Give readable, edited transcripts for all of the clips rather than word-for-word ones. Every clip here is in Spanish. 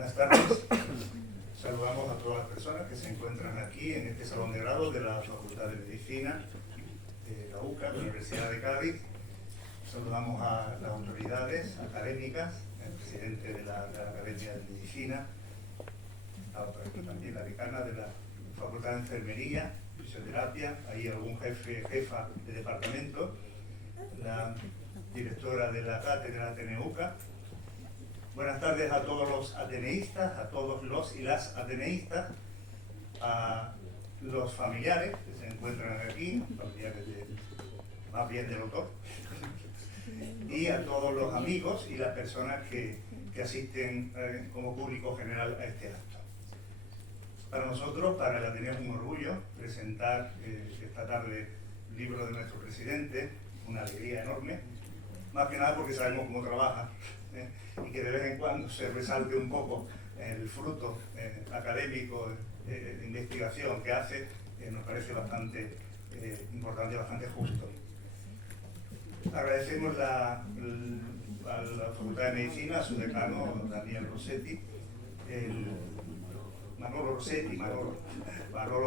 Buenas tardes. Saludamos a todas las personas que se encuentran aquí en este salón de grado de la Facultad de Medicina de la UCA, de la Universidad de Cádiz. Saludamos a las autoridades académicas, el presidente de la Academia de Medicina, también la decana de la Facultad de Enfermería, Fisioterapia, ahí algún jefa de departamento, la directora de la cátedra Ateneuca. Buenas tardes a todos los ateneístas, a todos los y las ateneístas, a los familiares que se encuentran aquí, familiares más bien del autor, y a todos los amigos y las personas que asisten como público general a este acto. Para nosotros, para el Ateneo, es un orgullo presentar esta tarde el libro de nuestro presidente, una alegría enorme, más que nada porque sabemos cómo trabaja y que de vez en cuando se resalte un poco el fruto académico de investigación que hace, nos parece bastante importante y bastante justo. Agradecemos a la Facultad de Medicina, a su decano Daniel Rossetti, Manolo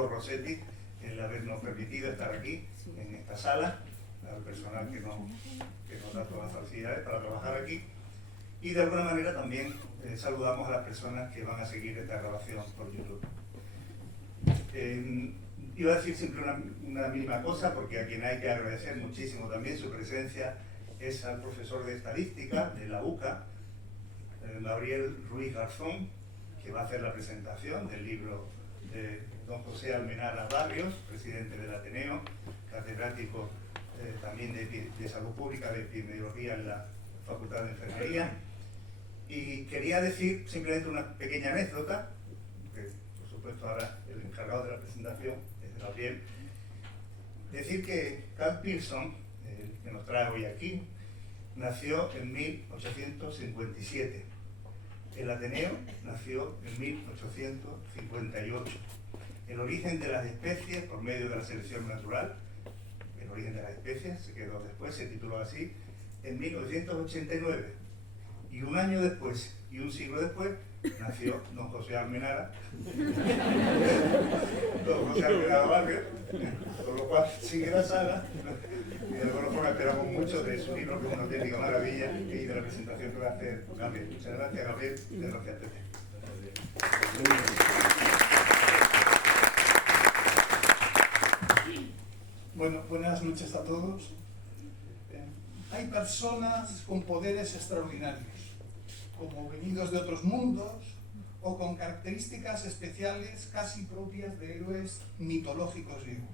Rossetti, el habernos permitido estar aquí, en esta sala, al personal que nos da todas las facilidades para trabajar aquí. Y de alguna manera también saludamos a las personas que van a seguir esta grabación por YouTube. Iba a decir siempre una mínima cosa, porque a quien hay que agradecer muchísimo también su presencia es al profesor de estadística de la UCA, Gabriel Ruiz Garzón, que va a hacer la presentación del libro de don José Almenara Barrios, presidente del Ateneo, catedrático también de Salud Pública, de Epidemiología en la Facultad de Enfermería. Y quería decir simplemente una pequeña anécdota, que por supuesto ahora el encargado de la presentación es Gabriel. Decir que Carl Pearson, el que nos trae hoy aquí, nació en 1857. El Ateneo nació en 1858. El origen de las especies por medio de la selección natural, el origen de las especies se quedó después, se tituló así, en 1989. Y un año después, y un siglo después, nació don José Almenara, don José Almenara Barrios, con lo cual sigue la saga, y de alguna forma esperamos mucho de su libro, que es una auténtica maravilla, y de la presentación que va a hacer Gabriel. Muchas gracias, Gabriel, y gracias, Pepe. Bueno, buenas noches a todos. Hay personas con poderes extraordinarios, como venidos de otros mundos o con características especiales casi propias de héroes mitológicos griegos.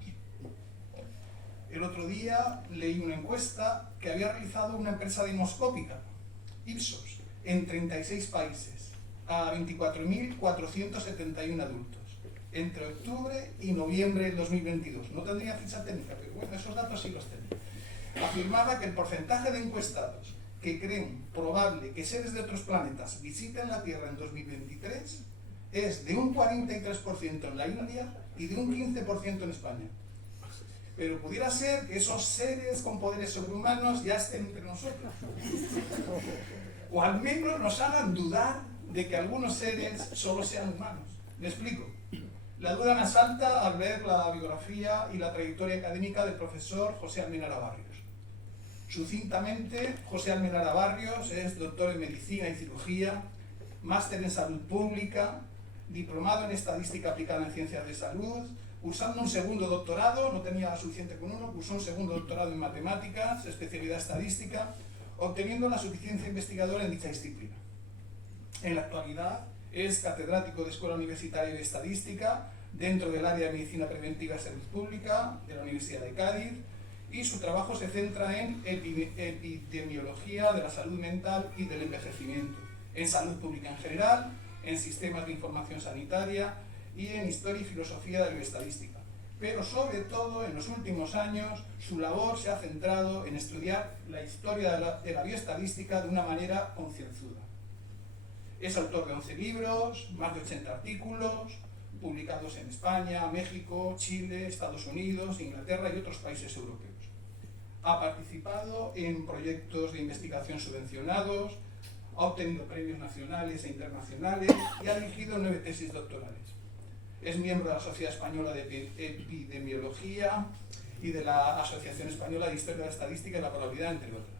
El otro día leí una encuesta que había realizado una empresa demoscópica, Ipsos, en 36 países, a 24.471 adultos, entre octubre y noviembre del 2022. No tendría ficha técnica, pero bueno, esos datos sí los tenía. Afirmaba que el porcentaje de encuestados que creen probable que seres de otros planetas visiten la Tierra en 2023 es de un 43% en la India y de un 15% en España. Pero pudiera ser que esos seres con poderes sobrehumanos ya estén entre nosotros. O al menos nos hagan dudar de que algunos seres solo sean humanos. ¿Me explico? La duda me asalta al ver la biografía y la trayectoria académica del profesor José Almenara Barrios. Sucintamente, José Almenara Barrios es doctor en Medicina y Cirugía, máster en Salud Pública, diplomado en Estadística aplicada en Ciencias de Salud, cursando un segundo doctorado, no tenía suficiente con uno, cursó un segundo doctorado en Matemáticas, especialidad Estadística, obteniendo la suficiencia investigadora en dicha disciplina. En la actualidad es catedrático de Escuela Universitaria de Estadística dentro del área de Medicina Preventiva y Salud Pública de la Universidad de Cádiz, y su trabajo se centra en epidemiología de la salud mental y del envejecimiento, en salud pública en general, en sistemas de información sanitaria y en historia y filosofía de la bioestadística. Pero sobre todo, en los últimos años, su labor se ha centrado en estudiar la historia de la bioestadística de una manera concienzuda. Es autor de 11 libros, más de 80 artículos, publicados en España, México, Chile, Estados Unidos, Inglaterra y otros países europeos. Ha participado en proyectos de investigación subvencionados, ha obtenido premios nacionales e internacionales y ha dirigido 9 tesis doctorales. Es miembro de la Sociedad Española de Epidemiología y de la Asociación Española de Historia de la Estadística y la Probabilidad, entre otras.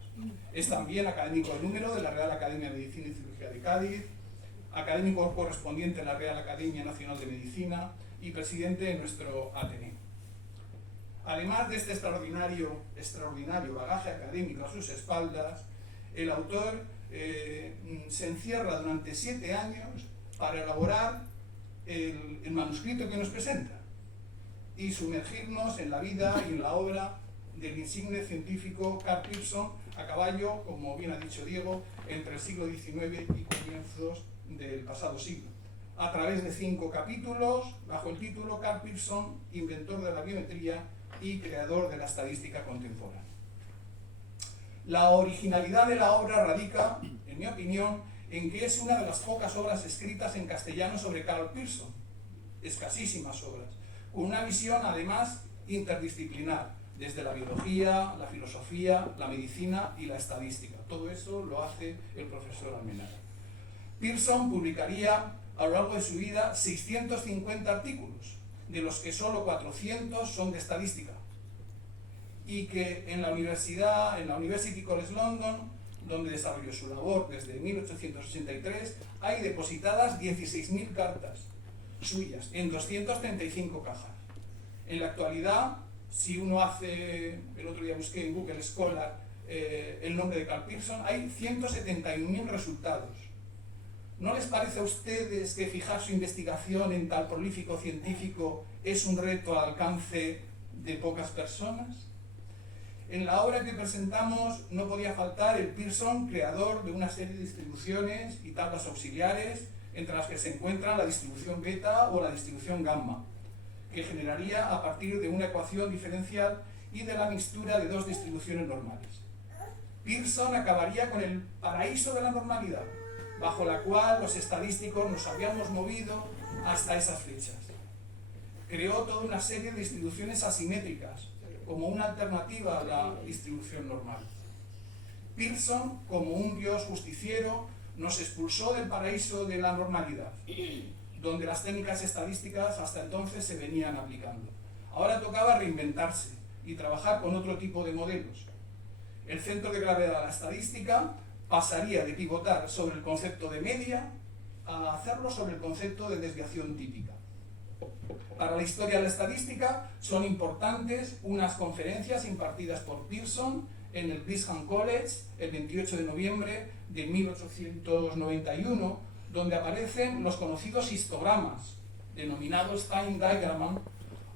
Es también académico de número de la Real Academia de Medicina y Cirugía de Cádiz, académico correspondiente en la Real Academia Nacional de Medicina y presidente de nuestro Ateneo. Además de este extraordinario bagaje académico a sus espaldas, el autor se encierra durante 7 años para elaborar el manuscrito que nos presenta y sumergirnos en la vida y en la obra del insigne científico Karl Pearson, a caballo, como bien ha dicho Diego, entre el siglo XIX y comienzos del pasado siglo, a través de 5 capítulos bajo el título Karl Pearson, inventor de la biometría y creador de la estadística contemporánea. La originalidad de la obra radica, en mi opinión, en que es una de las pocas obras escritas en castellano sobre Karl Pearson, escasísimas obras, con una visión además interdisciplinar, desde la biología, la filosofía, la medicina y la estadística. Todo eso lo hace el profesor Almenara. Pearson publicaría a lo largo de su vida 650 artículos, de los que solo 400 son de estadística, y que en la University College London, donde desarrolló su labor desde 1883, hay depositadas 16.000 cartas suyas en 235 cajas. En la actualidad, si uno hace, el otro día busqué en Google Scholar el nombre de Karl Pearson, hay 171.000 resultados. ¿No les parece a ustedes que fijar su investigación en tal prolífico científico es un reto al alcance de pocas personas? En la obra que presentamos no podía faltar el Pearson, creador de una serie de distribuciones y tablas auxiliares, entre las que se encuentran la distribución beta o la distribución gamma, que generaría a partir de una ecuación diferencial y de la mixtura de 2 distribuciones normales. Pearson acabaría con el paraíso de la normalidad, bajo la cual los estadísticos nos habíamos movido hasta esas fechas. Creó toda una serie de distribuciones asimétricas, como una alternativa a la distribución normal. Pearson, como un dios justiciero, nos expulsó del paraíso de la normalidad, donde las técnicas estadísticas hasta entonces se venían aplicando. Ahora tocaba reinventarse y trabajar con otro tipo de modelos. El centro de gravedad de la estadística pasaría de pivotar sobre el concepto de media a hacerlo sobre el concepto de desviación típica. Para la historia de la estadística son importantes unas conferencias impartidas por Pearson en el Brigham College el 28 de noviembre de 1891, donde aparecen los conocidos histogramas, denominados time diagram,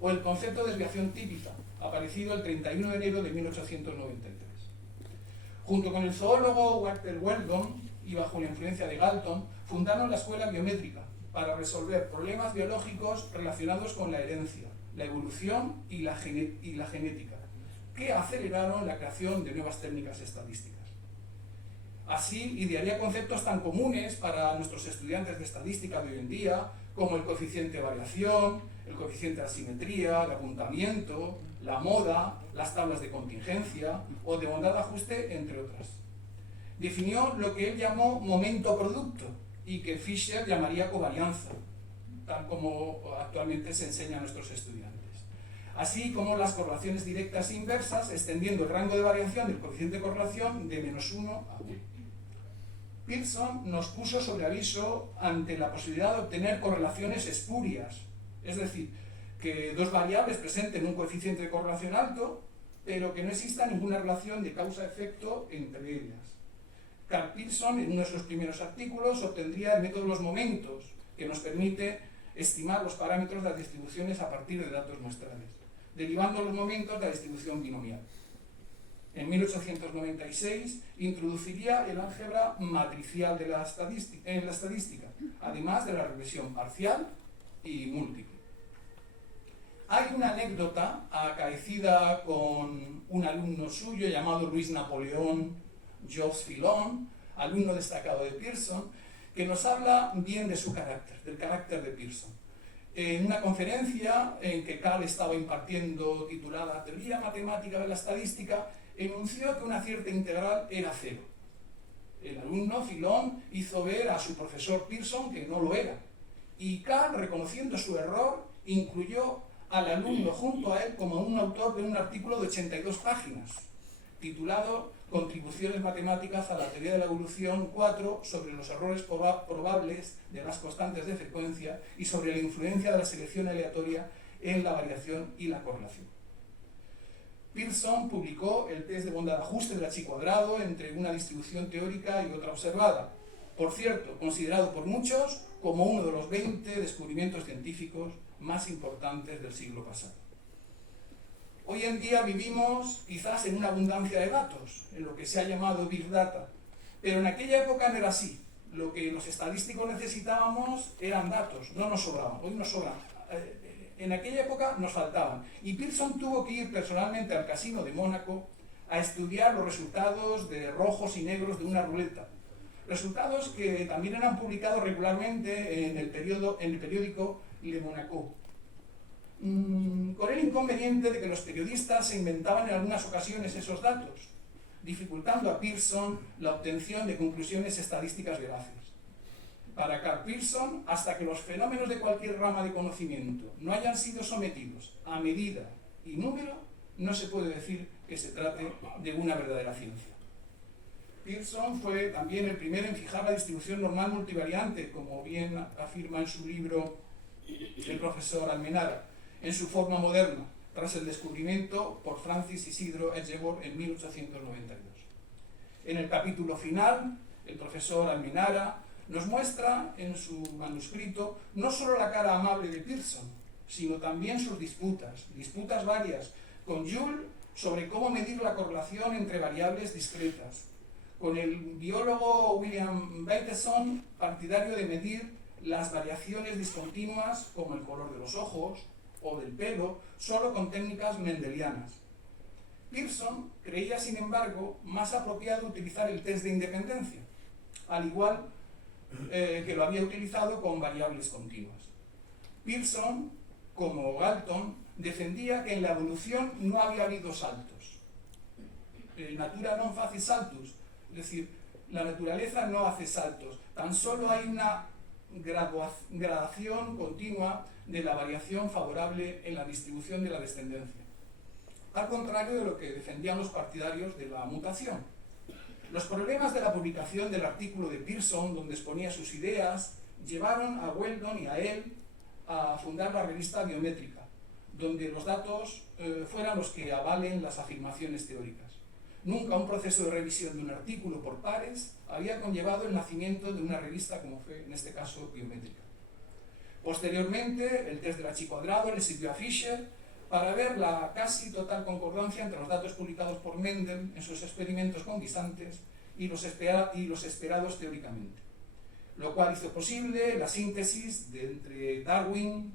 o el concepto de desviación típica, aparecido el 31 de enero de 1893. Junto con el zoólogo Walter Weldon y bajo la influencia de Galton, fundaron la Escuela Biométrica para resolver problemas biológicos relacionados con la herencia, la evolución y la genética, que aceleraron la creación de nuevas técnicas estadísticas. Así, idearía conceptos tan comunes para nuestros estudiantes de estadística de hoy en día, como el coeficiente de variación, el coeficiente de asimetría, de apuntamiento, la moda, las tablas de contingencia o de bondad de ajuste, entre otras. Definió lo que él llamó momento producto y que Fisher llamaría covarianza, tal como actualmente se enseña a nuestros estudiantes. Así como las correlaciones directas e inversas, extendiendo el rango de variación del coeficiente de correlación de -1 a 1. Pearson nos puso sobre aviso ante la posibilidad de obtener correlaciones espurias, es decir, que 2 variables presenten un coeficiente de correlación alto, pero que no exista ninguna relación de causa-efecto entre ellas. Karl Pearson, en uno de sus primeros artículos, obtendría el método de los momentos, que nos permite estimar los parámetros de las distribuciones a partir de datos muestrales, derivando los momentos de la distribución binomial. En 1896 introduciría el álgebra matricial en la estadística, además de la regresión parcial y múltiple. Hay una anécdota acaecida con un alumno suyo llamado Luis Napoleón Georges Filon, alumno destacado de Pearson, que nos habla bien de su carácter, del carácter de Pearson. En una conferencia en que Karl estaba impartiendo, titulada Teoría Matemática de la Estadística, enunció que una cierta integral era 0. El alumno, Filón, hizo ver a su profesor Pearson que no lo era. Y Kahn, reconociendo su error, incluyó al alumno junto a él como un autor de un artículo de 82 páginas, titulado Contribuciones matemáticas a la teoría de la evolución 4 sobre los errores probables de las constantes de frecuencia y sobre la influencia de la selección aleatoria en la variación y la correlación. Pearson publicó el test de bondad de ajuste de H cuadrado entre una distribución teórica y otra observada. Por cierto, considerado por muchos como uno de los 20 descubrimientos científicos más importantes del siglo pasado. Hoy en día vivimos quizás en una abundancia de datos, en lo que se ha llamado Big Data, pero en aquella época no era así. Lo que los estadísticos necesitábamos eran datos, no nos sobraban, hoy nos sobran. En aquella época nos faltaban. Y Pearson tuvo que ir personalmente al Casino de Mónaco a estudiar los resultados de rojos y negros de una ruleta. Resultados que también eran publicados regularmente en el periódico Le Monaco. Con el inconveniente de que los periodistas se inventaban en algunas ocasiones esos datos, dificultando a Pearson la obtención de conclusiones estadísticas veraces. Para Karl Pearson, hasta que los fenómenos de cualquier rama de conocimiento no hayan sido sometidos a medida y número, no se puede decir que se trate de una verdadera ciencia. Pearson fue también el primero en fijar la distribución normal multivariante, como bien afirma en su libro el profesor Almenara, en su forma moderna, tras el descubrimiento por Francis Isidro Edgeworth en 1892. En el capítulo final, el profesor Almenara nos muestra en su manuscrito no solo la cara amable de Pearson, sino también sus disputas varias, con Joule sobre cómo medir la correlación entre variables discretas, con el biólogo William Bateson, partidario de medir las variaciones discontinuas como el color de los ojos o del pelo, solo con técnicas mendelianas. Pearson creía, sin embargo, más apropiado utilizar el test de independencia, al igual que lo había utilizado con variables continuas. Pearson, como Galton, defendía que en la evolución no había habido saltos. Natura non facit saltus, es decir, la naturaleza no hace saltos, tan solo hay una gradación continua de la variación favorable en la distribución de la descendencia, al contrario de lo que defendían los partidarios de la mutación. Los problemas de la publicación del artículo de Pearson, donde exponía sus ideas, llevaron a Weldon y a él a fundar la revista Biométrica, donde los datos fueran los que avalen las afirmaciones teóricas. Nunca un proceso de revisión de un artículo por pares había conllevado el nacimiento de una revista como fue, en este caso, Biométrica. Posteriormente, el test del H cuadrado le sirvió a Fisher para ver la casi total concordancia entre los datos publicados por Mendel en sus experimentos con guisantes y los esperados teóricamente, lo cual hizo posible la síntesis entre Darwin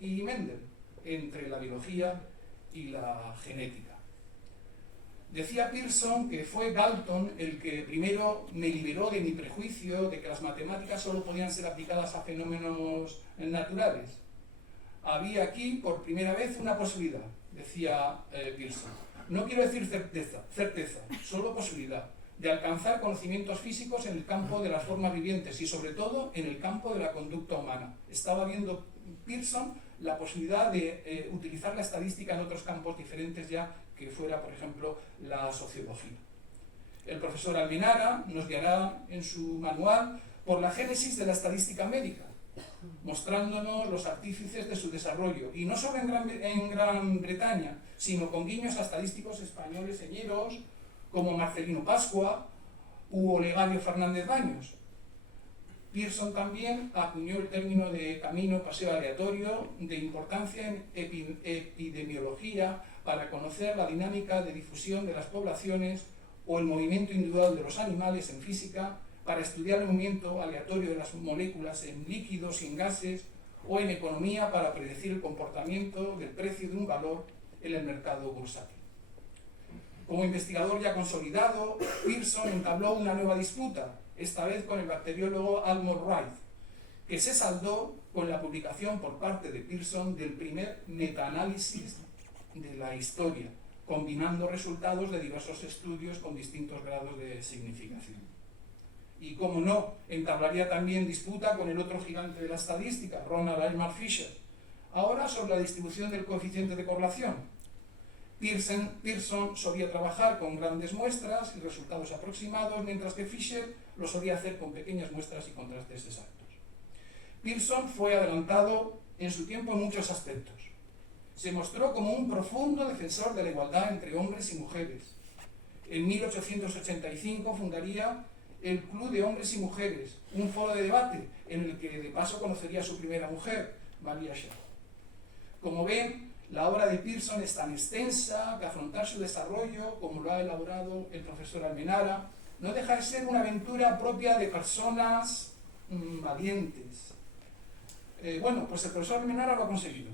y Mendel, entre la biología y la genética. Decía Pearson que fue Galton el que primero me liberó de mi prejuicio de que las matemáticas solo podían ser aplicadas a fenómenos naturales. Había aquí por primera vez una posibilidad, decía Pearson. No quiero decir certeza, solo posibilidad, de alcanzar conocimientos físicos en el campo de las formas vivientes y sobre todo en el campo de la conducta humana. Estaba viendo Pearson la posibilidad de utilizar la estadística en otros campos diferentes ya que fuera, por ejemplo, la sociología. El profesor Almenara nos guiará en su manual por la génesis de la estadística médica, mostrándonos los artífices de su desarrollo, y no solo en Gran Bretaña, sino con guiños a estadísticos españoles señeros como Marcelino Pascua u Olegario Fernández Baños. Pearson también acuñó el término de camino paseo aleatorio de importancia en epidemiología para conocer la dinámica de difusión de las poblaciones o el movimiento individual de los animales en física, para estudiar el movimiento aleatorio de las moléculas en líquidos y en gases, o en economía para predecir el comportamiento del precio de un valor en el mercado bursátil. Como investigador ya consolidado, Pearson entabló una nueva disputa, esta vez con el bacteriólogo Almond Wright, que se saldó con la publicación por parte de Pearson del primer metaanálisis de la historia, combinando resultados de diversos estudios con distintos grados de significación. y, como no, entablaría también disputa con el otro gigante de la estadística, Ronald Aylmer Fisher. Ahora, sobre la distribución del coeficiente de correlación. Pearson solía trabajar con grandes muestras y resultados aproximados, mientras que Fisher lo solía hacer con pequeñas muestras y contrastes exactos. Pearson fue adelantado en su tiempo en muchos aspectos. Se mostró como un profundo defensor de la igualdad entre hombres y mujeres. En 1885 fundaría el Club de Hombres y Mujeres, un foro de debate en el que de paso conocería a su primera mujer, Maria Schiavo. Como ven, la obra de Pearson es tan extensa que afrontar su desarrollo, como lo ha elaborado el profesor Almenara, no deja de ser una aventura propia de personas valientes. Bueno, pues el profesor Almenara lo ha conseguido.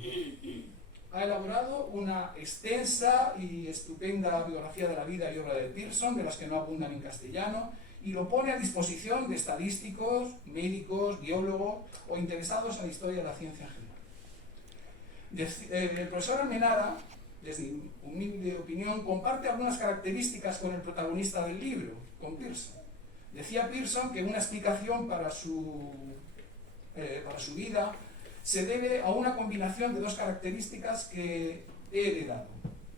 Ha elaborado una extensa y estupenda biografía de la vida y obra de Pearson, de las que no abundan en castellano, y lo pone a disposición de estadísticos, médicos, biólogos o interesados en la historia de la ciencia en general. El profesor Almenara, desde mi humilde opinión, comparte algunas características con el protagonista del libro, con Pearson. Decía Pearson que una explicación para su vida se debe a una combinación de dos características que he heredado.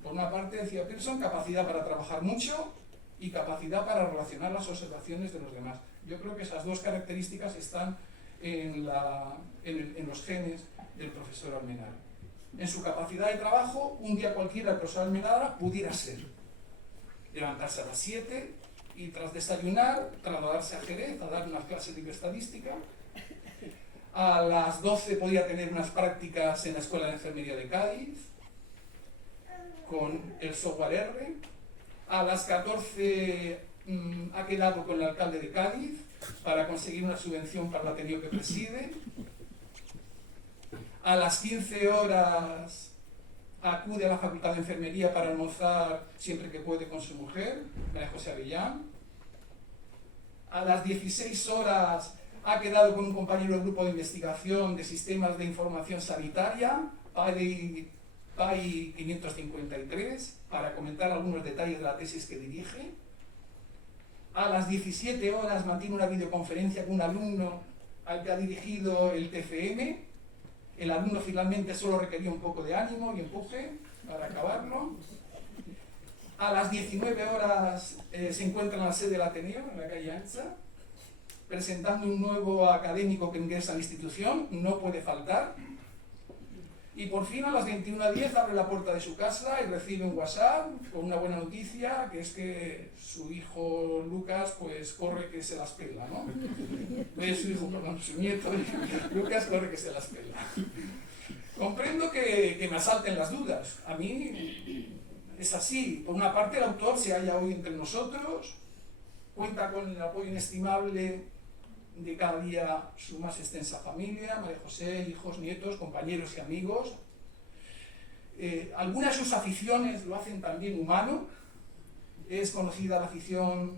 Por una parte, decía Pearson, capacidad para trabajar mucho y capacidad para relacionar las observaciones de los demás. Yo creo que esas dos características están en los genes del profesor Almenara. En su capacidad de trabajo, un día cualquiera el profesor Almenara pudiera ser levantarse a las 7 y tras desayunar, trasladarse a Jerez a dar unas clases de bioestadística. A las 12 podía tener unas prácticas en la Escuela de Enfermería de Cádiz con el software R. A las 14 ha quedado con el alcalde de Cádiz para conseguir una subvención para el Ateneo que preside. A las 15 horas acude a la Facultad de Enfermería para almorzar siempre que puede con su mujer, María José Avellán. A las 16 horas ha quedado con un compañero del grupo de investigación de sistemas de información sanitaria, PAI 553, para comentar algunos detalles de la tesis que dirige. A las 17 horas mantiene una videoconferencia con un alumno al que ha dirigido el TFM. El alumno finalmente solo requería un poco de ánimo y empuje para acabarlo. A las 19 horas se encuentra en la sede del Ateneo, en la calle Ancha, presentando un nuevo académico que ingresa a la institución, no puede faltar. Y por fin a las 21:10 abre la puerta de su casa y recibe un WhatsApp con una buena noticia, que es que su hijo Lucas pues corre que se las pela, ¿no? Su nieto Lucas corre que se las pela. Comprendo que me asalten las dudas. A mí es así. Por una parte, el autor se halla hoy entre nosotros, cuenta con el apoyo inestimable de cada día su más extensa familia, María José, hijos, nietos, compañeros y amigos. Algunas de sus aficiones lo hacen también humano. Es conocida la afición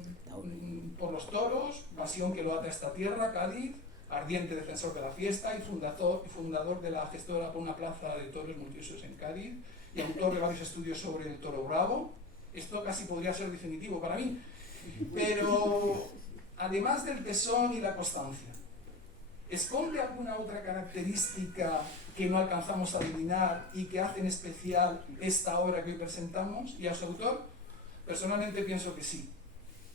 por los toros, pasión que lo ata a esta tierra, Cádiz, ardiente defensor de la fiesta y fundador de la gestora por una plaza de toros multiusos en Cádiz y autor de varios estudios sobre el toro bravo. Esto casi podría ser definitivo para mí, pero además del tesón y la constancia, ¿esconde alguna otra característica que no alcanzamos a adivinar y que hace en especial esta obra que hoy presentamos y a su autor? Personalmente pienso que sí,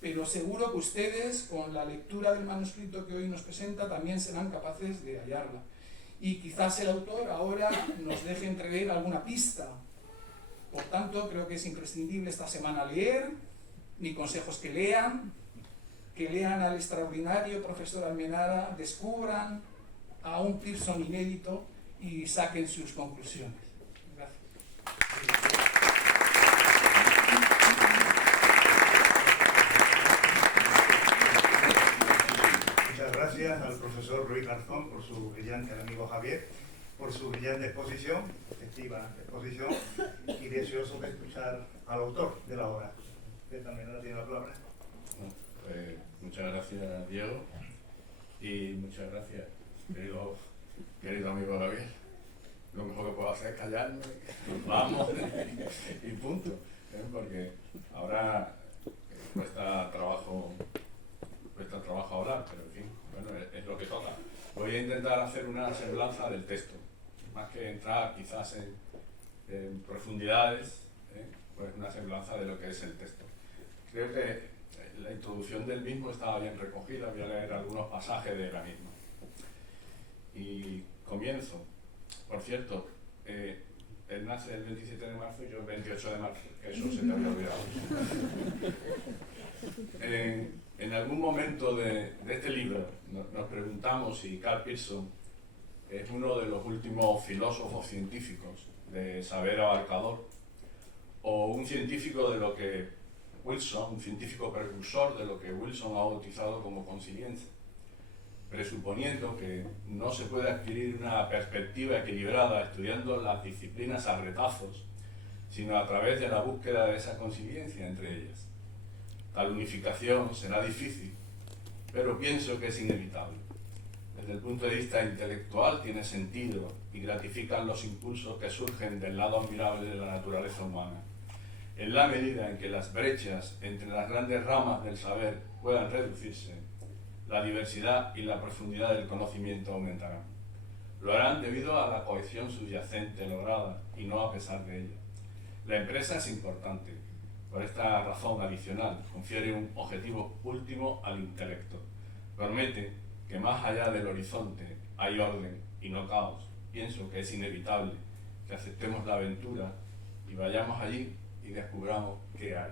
pero seguro que ustedes, con la lectura del manuscrito que hoy nos presenta, también serán capaces de hallarla. Y quizás el autor ahora nos deje entrever alguna pista. Por tanto, creo que es imprescindible esta semana leer. Mi consejo es que lean al extraordinario profesor Almenara, descubran a un Pearson inédito y saquen sus conclusiones. Gracias. Muchas gracias al profesor Ruiz Garzón por su brillante, al amigo Javier, por su brillante exposición, efectiva exposición, y deseoso de escuchar al autor de la obra. Usted también tiene la palabra. Muchas gracias, Diego, y muchas gracias, querido amigo Gabriel. Lo mejor que puedo hacer es callarme, vamos, y punto, porque ahora cuesta trabajo trabajo hablar, pero en fin, bueno, es lo que toca. Voy a intentar hacer una semblanza del texto, más que entrar quizás en profundidades, pues una semblanza de lo que es el texto. Creo que la introducción del mismo estaba bien recogida, voy a leer algunos pasajes de la misma. Y comienzo. Por cierto, él nace el 27 de marzo y yo el 28 de marzo, que eso se te había olvidado. En algún momento de este libro nos preguntamos si Karl Pearson es uno de los últimos filósofos científicos de saber abarcador, o un científico de lo que Wilson, un científico precursor de lo que Wilson ha bautizado como consciencia, presuponiendo que no se puede adquirir una perspectiva equilibrada estudiando las disciplinas a retazos, sino a través de la búsqueda de esa consciencia entre ellas. Tal unificación será difícil, pero pienso que es inevitable. Desde el punto de vista intelectual tiene sentido y gratifican los impulsos que surgen del lado admirable de la naturaleza humana. En la medida en que las brechas entre las grandes ramas del saber puedan reducirse, la diversidad y la profundidad del conocimiento aumentarán. Lo harán debido a la cohesión subyacente lograda y no a pesar de ella. La empresa es importante. Por esta razón adicional, confiere un objetivo último al intelecto. Promete que más allá del horizonte hay orden y no caos. Pienso que es inevitable que aceptemos la aventura y vayamos allí y descubramos qué hay.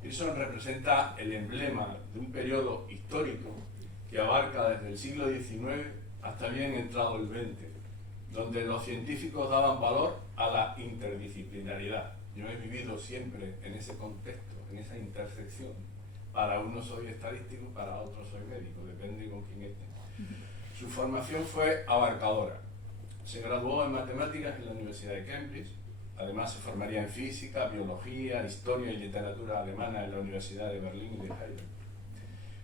Pearson representa el emblema de un periodo histórico que abarca desde el siglo XIX hasta bien entrado el XX, donde los científicos daban valor a la interdisciplinaridad. Yo he vivido siempre en ese contexto, en esa intersección. Para unos soy estadístico, para otros soy médico, depende con quién esté. Su formación fue abarcadora. Se graduó en matemáticas en la Universidad de Cambridge. Además se formaría en física, biología, historia y literatura alemana en la Universidad de Berlín y de Heidelberg.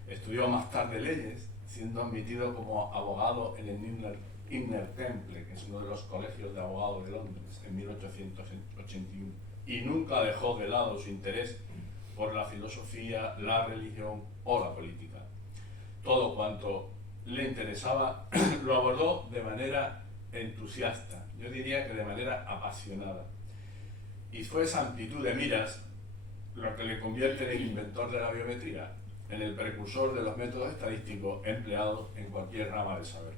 Estudió más tarde leyes, siendo admitido como abogado en el Inner Temple, que es uno de los colegios de abogados de Londres, en 1881. Y nunca dejó de lado su interés por la filosofía, la religión o la política. Todo cuanto le interesaba lo abordó de manera entusiasta, yo diría que de manera apasionada. Y fue esa amplitud de miras lo que le convierte en el inventor de la biometría, en el precursor de los métodos estadísticos empleados en cualquier rama del saber.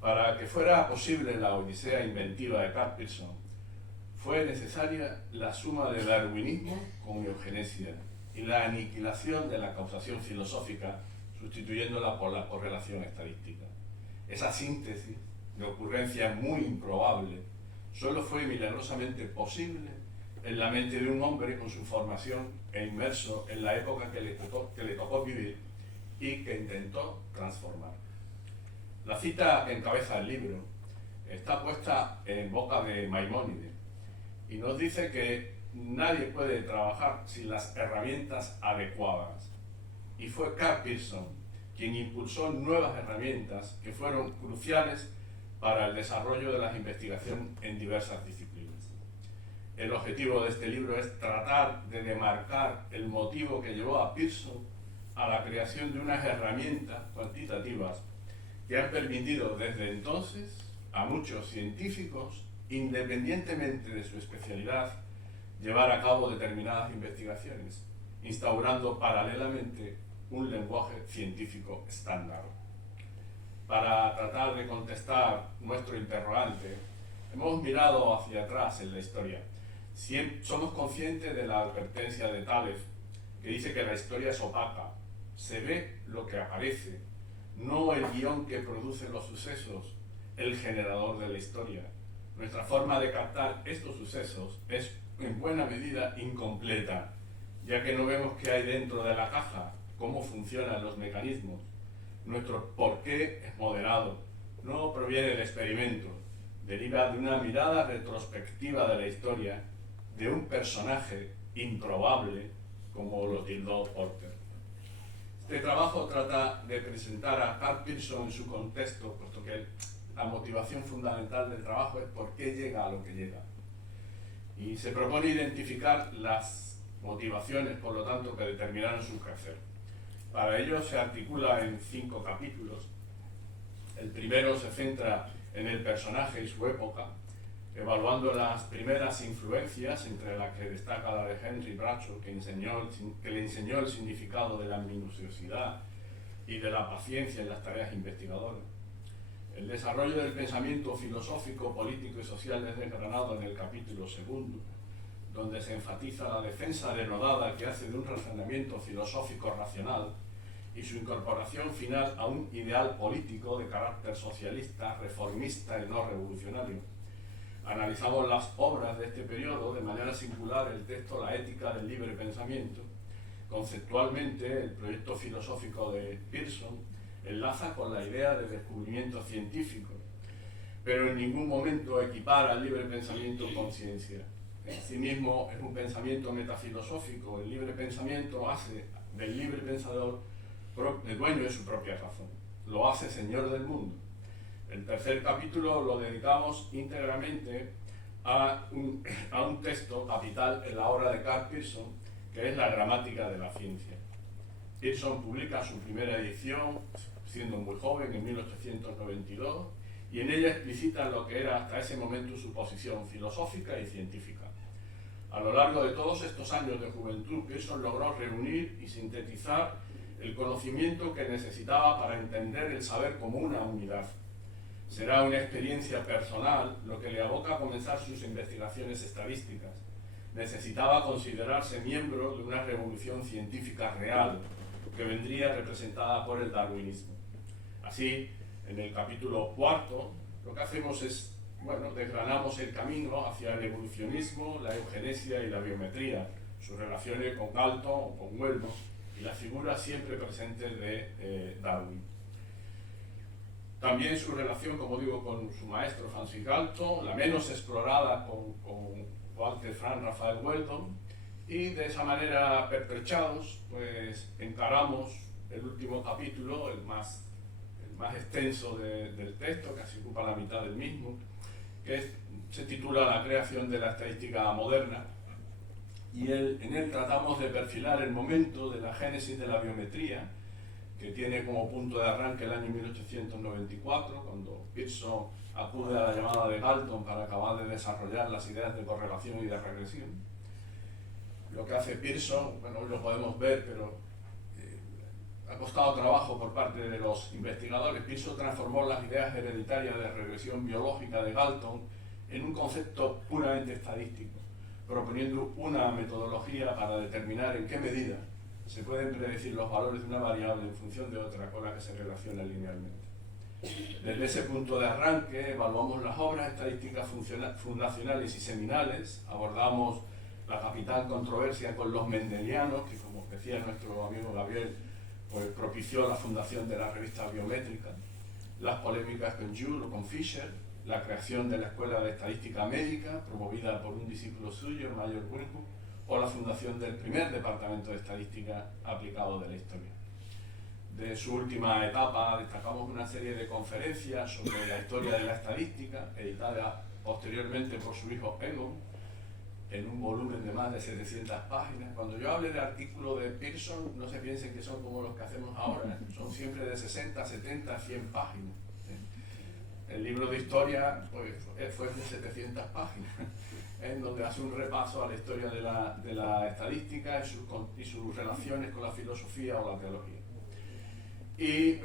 Para que fuera posible la odisea inventiva de Karl Pearson, fue necesaria la suma de darwinismo con eugenesia y la aniquilación de la causación filosófica, sustituyéndola por la correlación estadística. Esa síntesis de ocurrencia muy improbable solo fue milagrosamente posible en la mente de un hombre con su formación e inmerso en la época que le tocó vivir y que intentó transformar. La cita que encabeza el libro está puesta en boca de Maimónides y nos dice que nadie puede trabajar sin las herramientas adecuadas. Y fue Karl Pearson quien impulsó nuevas herramientas que fueron cruciales para el desarrollo de las investigaciones en diversas disciplinas. El objetivo de este libro es tratar de demarcar el motivo que llevó a Pearson a la creación de unas herramientas cuantitativas que han permitido desde entonces a muchos científicos, independientemente de su especialidad, llevar a cabo determinadas investigaciones, instaurando paralelamente un lenguaje científico estándar. Para tratar de contestar nuestro interrogante, hemos mirado hacia atrás en la historia. Somos conscientes de la advertencia de Tales, que dice que la historia es opaca. Se ve lo que aparece, no el guión que produce los sucesos, el generador de la historia. Nuestra forma de captar estos sucesos es en buena medida incompleta, ya que no vemos qué hay dentro de la caja, cómo funcionan los mecanismos. Nuestro porqué es moderado, no proviene del experimento, deriva de una mirada retrospectiva de la historia, de un personaje improbable como lo tildó Porter. Este trabajo trata de presentar a Karl Pearson en su contexto, puesto que la motivación fundamental del trabajo es por qué llega a lo que llega. Y se propone identificar las motivaciones, por lo tanto, que determinaron su crecer. Para ello se articula en 5 capítulos. El primero se centra en el personaje y su época, evaluando las primeras influencias, entre las que destaca la de Henry Bradshaw, que le enseñó el significado de la minuciosidad y de la paciencia en las tareas investigadoras. El desarrollo del pensamiento filosófico, político y social es desgranado en el capítulo segundo, donde se enfatiza la defensa denodada que hace de un razonamiento filosófico racional y su incorporación final a un ideal político de carácter socialista, reformista y no revolucionario. Analizamos las obras de este periodo, de manera singular el texto La ética del libre pensamiento. Conceptualmente, el proyecto filosófico de Pearson enlaza con la idea de descubrimiento científico, pero en ningún momento equipara el libre pensamiento con ciencia. En sí mismo es un pensamiento metafilosófico. El libre pensamiento hace del libre pensador el dueño de su propia razón, lo hace señor del mundo. El tercer capítulo lo dedicamos íntegramente a un texto capital en la obra de Karl Pearson, que es la gramática de la ciencia. Pearson publica su primera edición, siendo muy joven, en 1892, y en ella explicita lo que era hasta ese momento su posición filosófica y científica. A lo largo de todos estos años de juventud, Pearson logró reunir y sintetizar el conocimiento que necesitaba para entender el saber como una unidad. Será una experiencia personal lo que le aboca a comenzar sus investigaciones estadísticas. Necesitaba considerarse miembro de una revolución científica real, que vendría representada por el darwinismo. Así, en el capítulo cuarto, lo que hacemos es, desgranamos el camino hacia el evolucionismo, la eugenesia y la biometría, sus relaciones con Galton, con Wellman, y las figuras siempre presentes de Darwin. También su relación, como digo, con su maestro Francis Galton, la menos explorada con Walter Frank Raphael Weldon, y de esa manera, pertrechados, pues encaramos el último capítulo, el más extenso del texto, casi ocupa la mitad del mismo, que se titula La creación de la estadística moderna. Y en él tratamos de perfilar el momento de la génesis de la biometría, que tiene como punto de arranque el año 1894, cuando Pearson acude a la llamada de Galton para acabar de desarrollar las ideas de correlación y de regresión. Lo que hace Pearson, hoy lo podemos ver, pero ha costado trabajo por parte de los investigadores. Pearson transformó las ideas hereditarias de regresión biológica de Galton en un concepto puramente estadístico, proponiendo una metodología para determinar en qué medida se pueden predecir los valores de una variable en función de otra con la que se relaciona linealmente. Desde ese punto de arranque evaluamos las obras estadísticas fundacionales y seminales, abordamos la capital controversia con los mendelianos, que, como decía nuestro amigo Gabriel, pues propició la fundación de la revista biométrica, las polémicas con Joule o con Fisher, la creación de la Escuela de Estadística Médica, promovida por un discípulo suyo, Mayer Wilbur, o la fundación del primer departamento de estadística aplicado de la historia. De su última etapa destacamos una serie de conferencias sobre la historia de la estadística, editada posteriormente por su hijo Egon, en un volumen de más de 700 páginas. Cuando yo hable de artículos de Pearson, no se piensen que son como los que hacemos ahora, son siempre de 60, 70, 100 páginas. El libro de historia pues, fue de 700 páginas, en donde hace un repaso a la historia de la estadística y sus relaciones con la filosofía o la teología. Y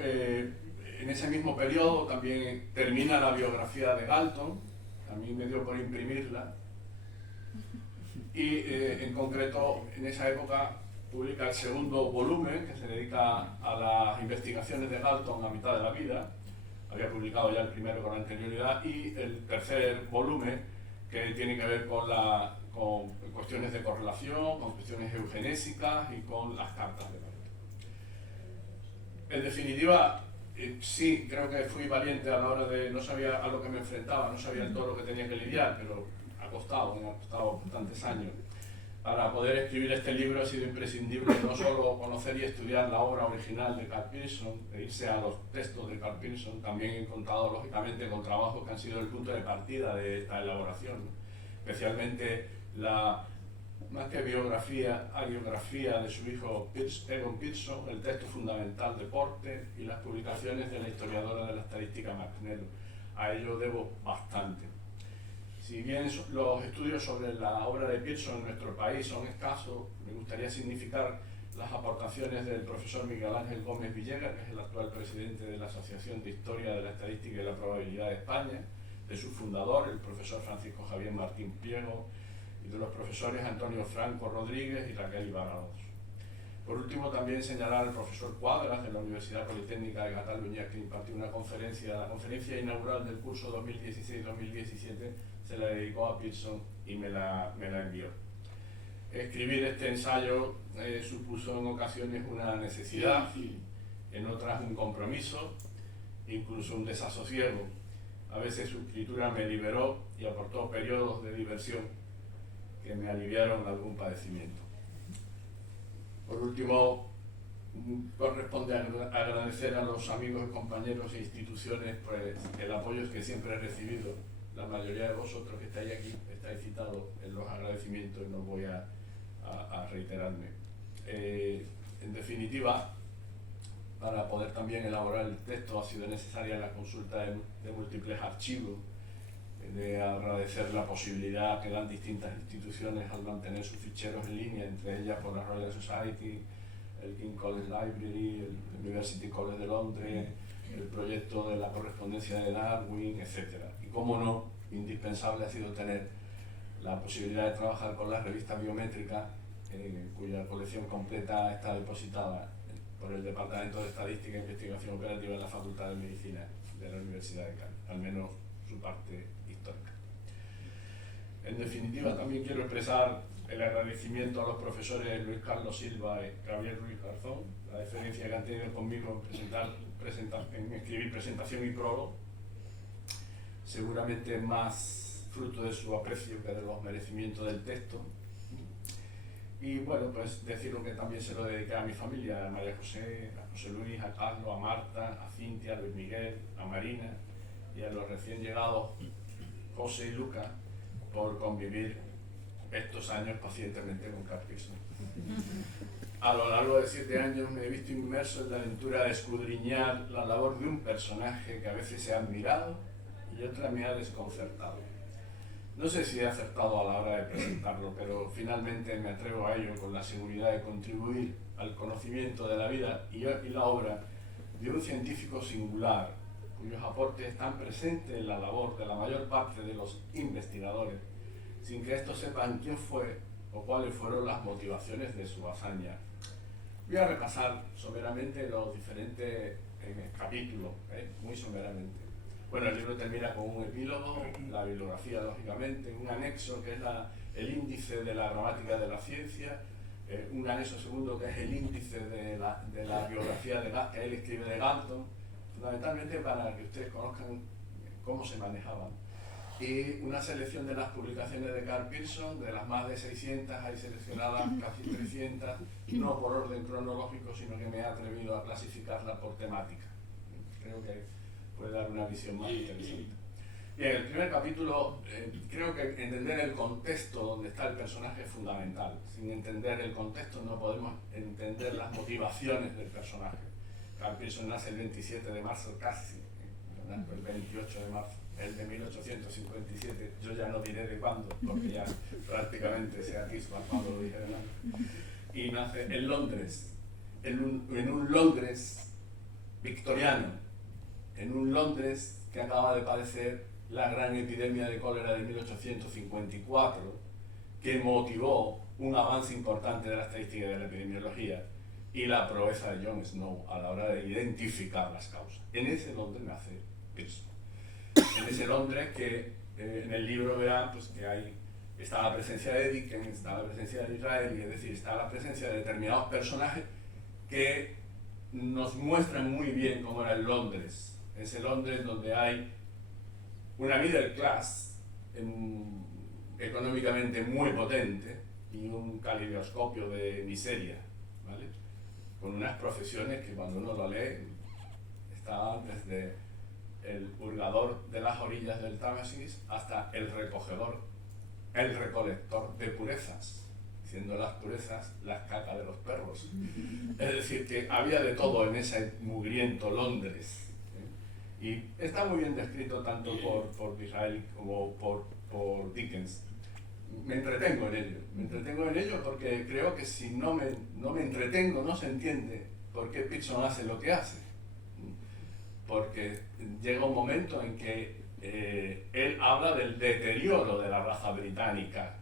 en ese mismo periodo también termina la biografía de Galton, a mí me dio por imprimirla, y en concreto en esa época publica el segundo volumen, que se dedica a las investigaciones de Galton a mitad de la vida. Había publicado ya el primero con anterioridad, y el tercer volumen, que tiene que ver con cuestiones de correlación, con cuestiones eugenésicas y con las cartas de Galton. En definitiva, sí, creo que fui valiente a la hora de... No sabía a lo que me enfrentaba, no sabía todo lo que tenía que lidiar, pero me ha costado bastantes años. Para poder escribir este libro ha sido imprescindible no solo conocer y estudiar la obra original de Karl Pearson, e irse a los textos de Karl Pearson, también he contado lógicamente con trabajos que han sido el punto de partida de esta elaboración, ¿no? Especialmente más que biografía, hagiografía de su hijo Egon Pearson, el texto fundamental de Porter y las publicaciones de la historiadora de la estadística McNello. A ello debo bastante. Si bien los estudios sobre la obra de Pearson en nuestro país son escasos, me gustaría significar las aportaciones del profesor Miguel Ángel Gómez Villegas, que es el actual presidente de la Asociación de Historia de la Estadística y la Probabilidad de España, de su fundador, el profesor Francisco Javier Martín Pliego, y de los profesores Antonio Franco Rodríguez y Raquel Ibarrados. Por último, también señalar al profesor Cuadras de la Universidad Politécnica de Cataluña, que impartió una conferencia, la conferencia inaugural del curso 2016-2017 se la dedicó a Pearson y me la envió. Escribir este ensayo supuso en ocasiones una necesidad, en otras un compromiso, incluso un desasosiego. A veces su escritura me liberó y aportó periodos de diversión que me aliviaron algún padecimiento. Por último, corresponde agradecer a los amigos, compañeros e instituciones pues, el apoyo que siempre he recibido. La mayoría de vosotros que estáis aquí estáis citados en los agradecimientos y no voy a reiterarme. En definitiva, para poder también elaborar el texto ha sido necesaria la consulta de múltiples archivos, de agradecer la posibilidad que dan distintas instituciones al mantener sus ficheros en línea, entre ellas por la Royal Society, el King College Library, el University College de Londres, el proyecto de la correspondencia de Darwin, etc. Y cómo no, indispensable ha sido tener la posibilidad de trabajar con la revista biométrica, cuya colección completa está depositada por el Departamento de Estadística e Investigación Operativa de la Facultad de Medicina de la Universidad de Cádiz, al menos su parte histórica. En definitiva, también quiero expresar el agradecimiento a los profesores Luis Carlos Silva y Gabriel Ruiz Garzón, la deferencia que han tenido conmigo en escribir presentación y prólogo, seguramente más fruto de su aprecio que de los merecimientos del texto. Y bueno, pues deciros que también se lo dediqué a mi familia, a María José, a José Luis, a Carlos, a Marta, a Cintia, a Luis Miguel, a Marina y a los recién llegados José y Luca por convivir estos años pacientemente con Carl Pearson. A lo largo de 7 años me he visto inmerso en la aventura de escudriñar la labor de un personaje que a veces se ha admirado y otra me ha desconcertado. No sé si he acertado a la hora de presentarlo, pero finalmente me atrevo a ello con la seguridad de contribuir al conocimiento de la vida y la obra de un científico singular, cuyos aportes están presentes en la labor de la mayor parte de los investigadores, sin que estos sepan quién fue o cuáles fueron las motivaciones de su hazaña. Voy a repasar someramente los diferentes capítulos, muy someramente. Bueno, el libro termina con un epílogo, la bibliografía, lógicamente, un anexo que es el índice de la gramática de la ciencia, un anexo segundo que es el índice de la biografía que él escribe de Galton, fundamentalmente para que ustedes conozcan cómo se manejaban. Y una selección de las publicaciones de Carl Pearson, de las más de 600, hay seleccionadas casi 300, no por orden cronológico, sino que me he atrevido a clasificarla por temática. Creo que puede dar una visión más interesante. Y en el primer capítulo, creo que entender el contexto donde está el personaje es fundamental. Sin entender el contexto no podemos entender las motivaciones del personaje. Carl Pearson nace el 27 de marzo casi, el 28 de marzo, el de 1857. Yo ya no diré de cuándo, porque ya prácticamente se atisba cuando lo dije de antes. Y nace en Londres, en un Londres victoriano, en un Londres que acaba de padecer la gran epidemia de cólera de 1854, que motivó un avance importante de la estadística y de la epidemiología y la proeza de John Snow a la hora de identificar las causas. En ese Londres nace Pearson. En ese Londres que en el libro verán pues, que está la presencia de Dickens, está la presencia de Israel, es decir, está la presencia de determinados personajes que nos muestran muy bien cómo era el Londres. Ese Londres donde hay una middle class económicamente muy potente y un caleidoscopio de miseria, ¿vale? Con unas profesiones que cuando uno lo lee estaban desde el hurgador de las orillas del Támesis hasta el recolector de purezas, diciendo las purezas, las cacas de los perros. Es decir, que había de todo en ese mugriento Londres. Y está muy bien descrito tanto por Disraeli como por Dickens. Me entretengo en ello porque creo que si no me entretengo no se entiende por qué Pearson hace lo que hace. Porque llega un momento en que él habla del deterioro de la raza británica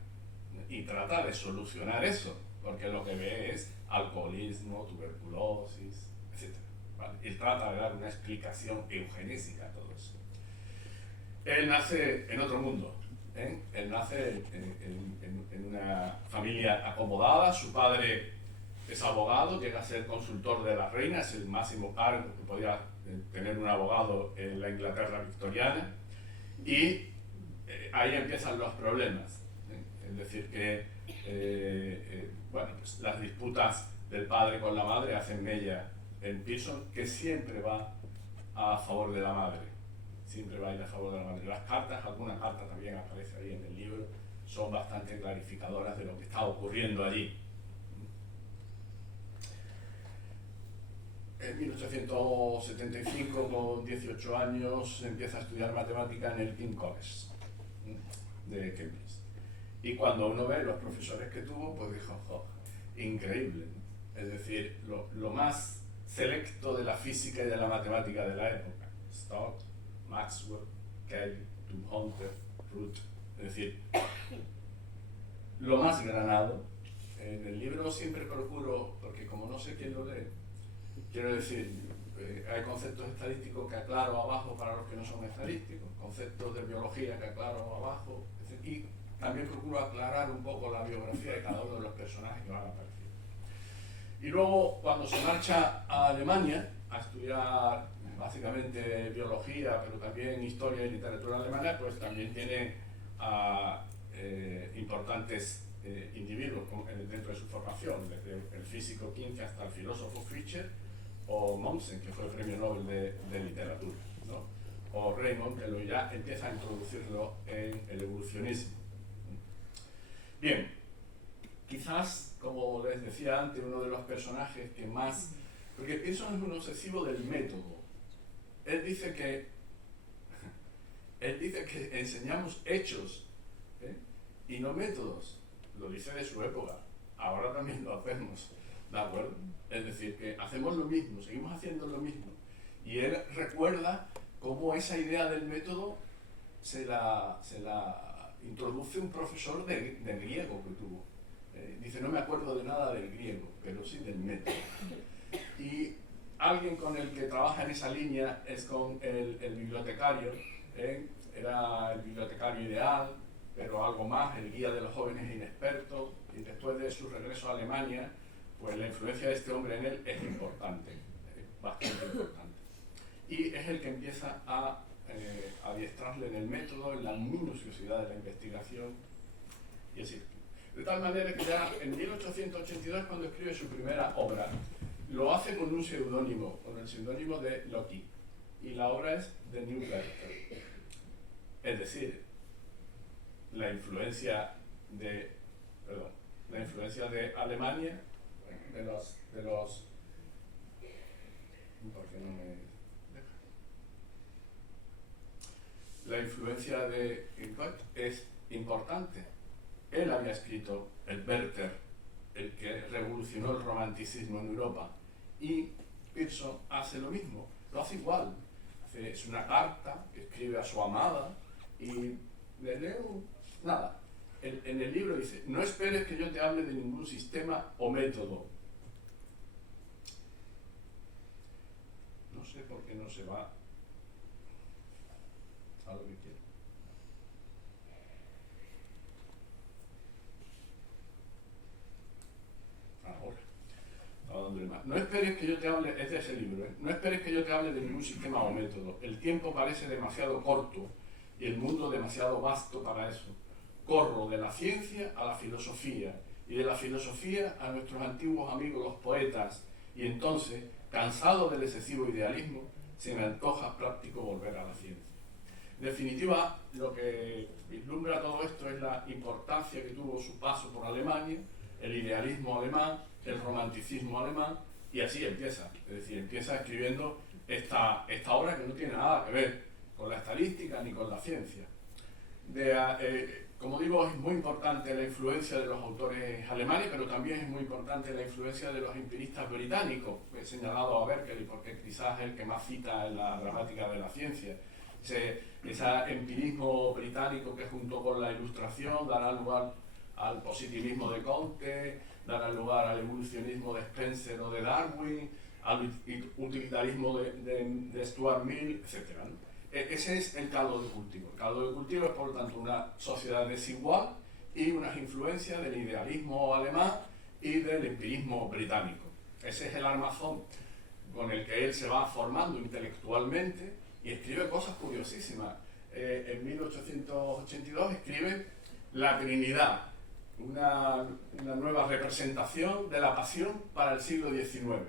y trata de solucionar eso, porque lo que ve es alcoholismo, tuberculosis, etc. ¿Vale? Él trata de dar una explicación eugenésica a todo eso. Él nace en otro mundo, ¿eh? Él nace en una familia acomodada, su padre es abogado, llega a ser consultor de la reina, es el máximo cargo que podía tener un abogado en la Inglaterra victoriana, y ahí empiezan los problemas. Es decir, que bueno, pues las disputas del padre con la madre hacen mella en Pearson, que siempre va a favor de la madre. Siempre va a ir a favor de la madre. Las cartas, alguna carta también aparece ahí en el libro, son bastante clarificadoras de lo que está ocurriendo allí. En 1875, con 18 años, empieza a estudiar matemática en el King's College de Cambridge. Y cuando uno ve los profesores que tuvo, pues dijo, oh, increíble. Es decir, lo más selecto de la física y de la matemática de la época. Stott, Maxwell, Kelly, Hunter, Root. Es decir, lo más granado. En el libro siempre procuro, porque como no sé quién lo lee, quiero decir, hay conceptos estadísticos que aclaro abajo para los que no son estadísticos, conceptos de biología que aclaro abajo, y también procuro aclarar un poco la biografía de cada uno de los personajes que van a aparecer. Y luego, cuando se marcha a Alemania a estudiar básicamente biología, pero también historia y literatura alemana, pues también tiene a importantes individuos dentro de su formación, desde el físico Kincke hasta el filósofo Fischer, o Mommsen, que fue el premio Nobel de literatura, ¿no? O Raymond, que ya empieza a introducirlo en el evolucionismo. Bien, quizás, como les decía antes, uno de los personajes que más... Porque Pearson es un obsesivo del método. Él dice que enseñamos hechos, ¿eh? Y no métodos. Lo dice de su época. Ahora también lo hacemos, ¿de acuerdo? Es decir, que hacemos lo mismo, seguimos haciendo lo mismo. Y él recuerda cómo esa idea del método se la introduce un profesor de griego que tuvo. Dice, no me acuerdo de nada del griego, pero sí del método. Y alguien con el que trabaja en esa línea es con el bibliotecario. Era el bibliotecario ideal, pero algo más, el guía de los jóvenes inexpertos. Y después de su regreso a Alemania, pues la influencia de este hombre en él es importante, bastante importante. Y es el que empieza a adiestrarle en el método, en la minuciosidad de la investigación, y así. De tal manera que ya en 1882, cuando escribe su primera obra, lo hace con un seudónimo, con el seudónimo de Loki, y la obra es The New Werther. Es decir, la influencia de Alemania, de los ¿por qué no me deja? La influencia de Kant es importante. Él había escrito el Werther, el que revolucionó el romanticismo en Europa, y Pearson hace lo mismo, lo hace igual. Es una carta que escribe a su amada y le leo nada. En el libro dice, no esperes que yo te hable de ningún sistema o método. No sé por qué no se va a lo que quiero. Ahora. No esperes que yo te hable, es de ese libro, no esperes que yo te hable de ningún sistema o método. El tiempo parece demasiado corto y el mundo demasiado vasto para eso. Corro de la ciencia a la filosofía y de la filosofía a nuestros antiguos amigos los poetas, y entonces, cansado del excesivo idealismo, se me antoja práctico volver a la ciencia. En definitiva, lo que vislumbra todo esto es la importancia que tuvo su paso por Alemania, el idealismo alemán, el romanticismo alemán, y así empieza. Es decir, empieza escribiendo esta obra que no tiene nada que ver con la estadística ni con la ciencia. Como digo, es muy importante la influencia de los autores alemanes, pero también es muy importante la influencia de los empiristas británicos. He señalado a Berkeley porque quizás es el que más cita en la gramática de la ciencia. Ese empirismo británico que junto con la ilustración dará lugar al positivismo de Comte, dará lugar al evolucionismo de Spencer o de Darwin, al utilitarismo de Stuart Mill, etc. Ese es el caldo de cultivo. El caldo de cultivo es, por lo tanto, una sociedad desigual y unas influencias del idealismo alemán y del empirismo británico. Ese es el armazón con el que él se va formando intelectualmente y escribe cosas curiosísimas. En 1882 escribe La Trinidad, una nueva representación de la pasión para el siglo XIX,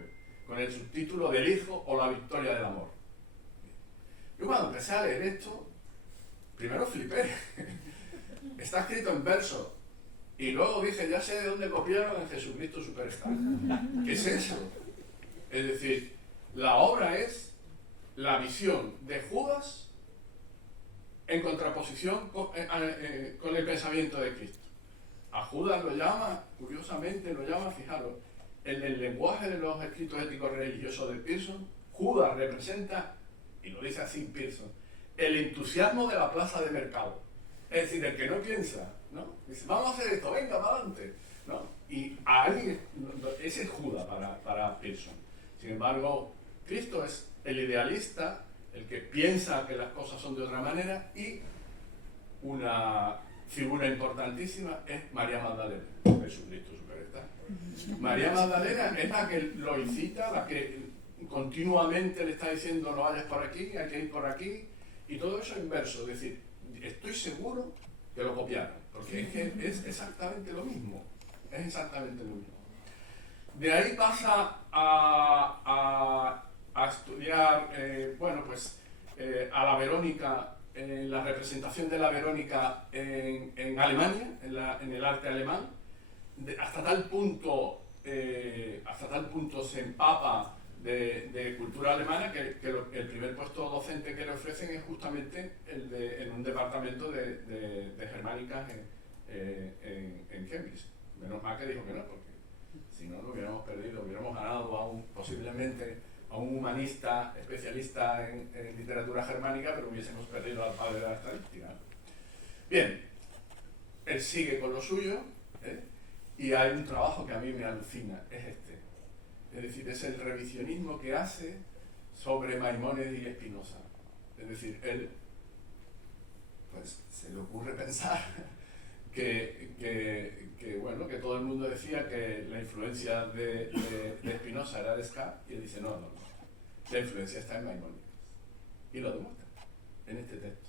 con el subtítulo del Hijo o la victoria del amor. Yo cuando empecé a leer esto, primero flipé. Está escrito en verso. Y luego dije, ya sé de dónde copiaron en Jesucristo Superstar. ¿Qué es eso? Es decir, la obra es la visión de Judas en contraposición con el pensamiento de Cristo. A Judas lo llama, curiosamente lo llama, fijaros, en el lenguaje de los escritos éticos religiosos de Pearson, Judas representa, y lo dice así Pearson, el entusiasmo de la plaza de mercado. Es decir, el que no piensa, ¿no? Dice, vamos a hacer esto, venga, para adelante, ¿no? Y a alguien, ese es Judas para Pearson. Sin embargo, Cristo es el idealista, el que piensa que las cosas son de otra manera, y una figura importantísima es María Magdalena, Jesucristo Superstar. María Magdalena es la que lo incita, la que continuamente le está diciendo no vayas por aquí, hay que ir por aquí, y todo eso inverso. Es decir, estoy seguro que lo copiaron, porque es que es exactamente lo mismo, es exactamente lo mismo. De ahí pasa a estudiar, a la Verónica, la representación de la Verónica en Alemania, en el arte alemán, hasta tal punto se empapa de cultura alemana que el primer puesto docente que le ofrecen es justamente en un departamento de germánicas en Cambridge. Menos mal que dijo que no, porque si no lo hubiéramos perdido, hubiéramos ganado posiblemente a un humanista especialista en literatura germánica, pero hubiésemos perdido al padre de la estadística. Bien, él sigue con lo suyo, y hay un trabajo que a mí me alucina, es este. Es decir, es el revisionismo que hace sobre Maimónides y Spinoza. Es decir, él pues, se le ocurre pensar que todo el mundo decía que la influencia de Spinoza era de Descartes, y él dice, no, la influencia está en Maimónides. Y lo demuestra en este texto.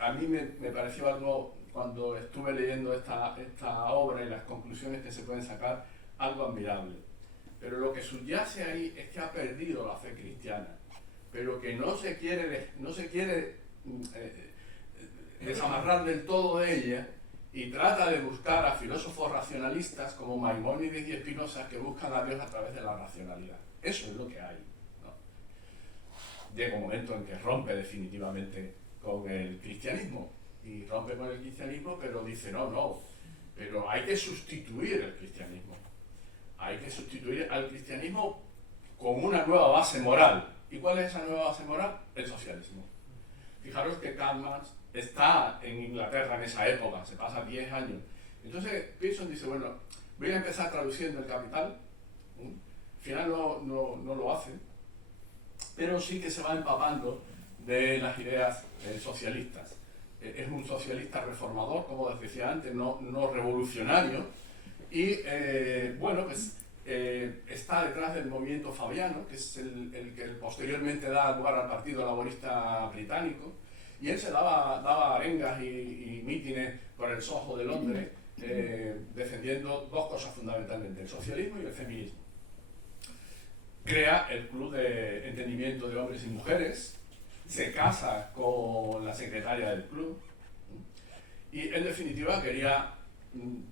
A mí me pareció algo, cuando estuve leyendo esta obra y las conclusiones que se pueden sacar, algo admirable. Pero lo que subyace ahí es que ha perdido la fe cristiana, pero que no se quiere desamarrar del todo de ella, y trata de buscar a filósofos racionalistas como Maimónides y Spinoza, que buscan a Dios a través de la racionalidad. Eso es lo que hay, ¿no? Llega un momento en que rompe definitivamente con el cristianismo, y rompe con el cristianismo, pero dice, pero hay que sustituir el cristianismo. Hay que sustituir al cristianismo con una nueva base moral. ¿Y cuál es esa nueva base moral? El socialismo. Fijaros que Karl Marx está en Inglaterra en esa época, se pasa 10 años. Entonces Pearson dice, bueno, voy a empezar traduciendo El Capital. Al final no lo hace, pero sí que se va empapando de las ideas socialistas. Es un socialista reformador, como les decía antes, no revolucionario, y está detrás del movimiento fabiano, que es el que posteriormente da lugar al Partido Laborista Británico, y él se daba arengas y mítines por el Soho de Londres, defendiendo dos cosas fundamentalmente, el socialismo y el feminismo. Crea el Club de Entendimiento de Hombres y Mujeres, se casa con la secretaria del club, y en definitiva quería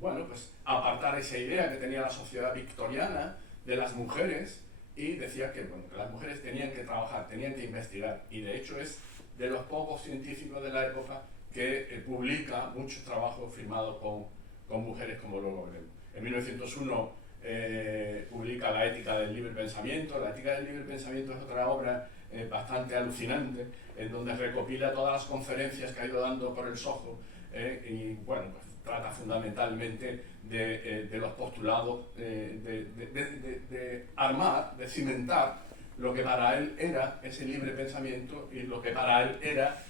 bueno, pues apartar esa idea que tenía la sociedad victoriana de las mujeres, y decía que, bueno, que las mujeres tenían que trabajar, tenían que investigar, y de hecho es de los pocos científicos de la época que publica muchos trabajos firmados con mujeres, como luego veremos. En 1901 publica La ética del libre pensamiento. La ética del libre pensamiento es otra obra bastante alucinante, en donde recopila todas las conferencias que ha ido dando por el Soho, y bueno, pues trata fundamentalmente de los postulados, de armar, de cimentar lo que para él era ese libre pensamiento, y lo que para él era,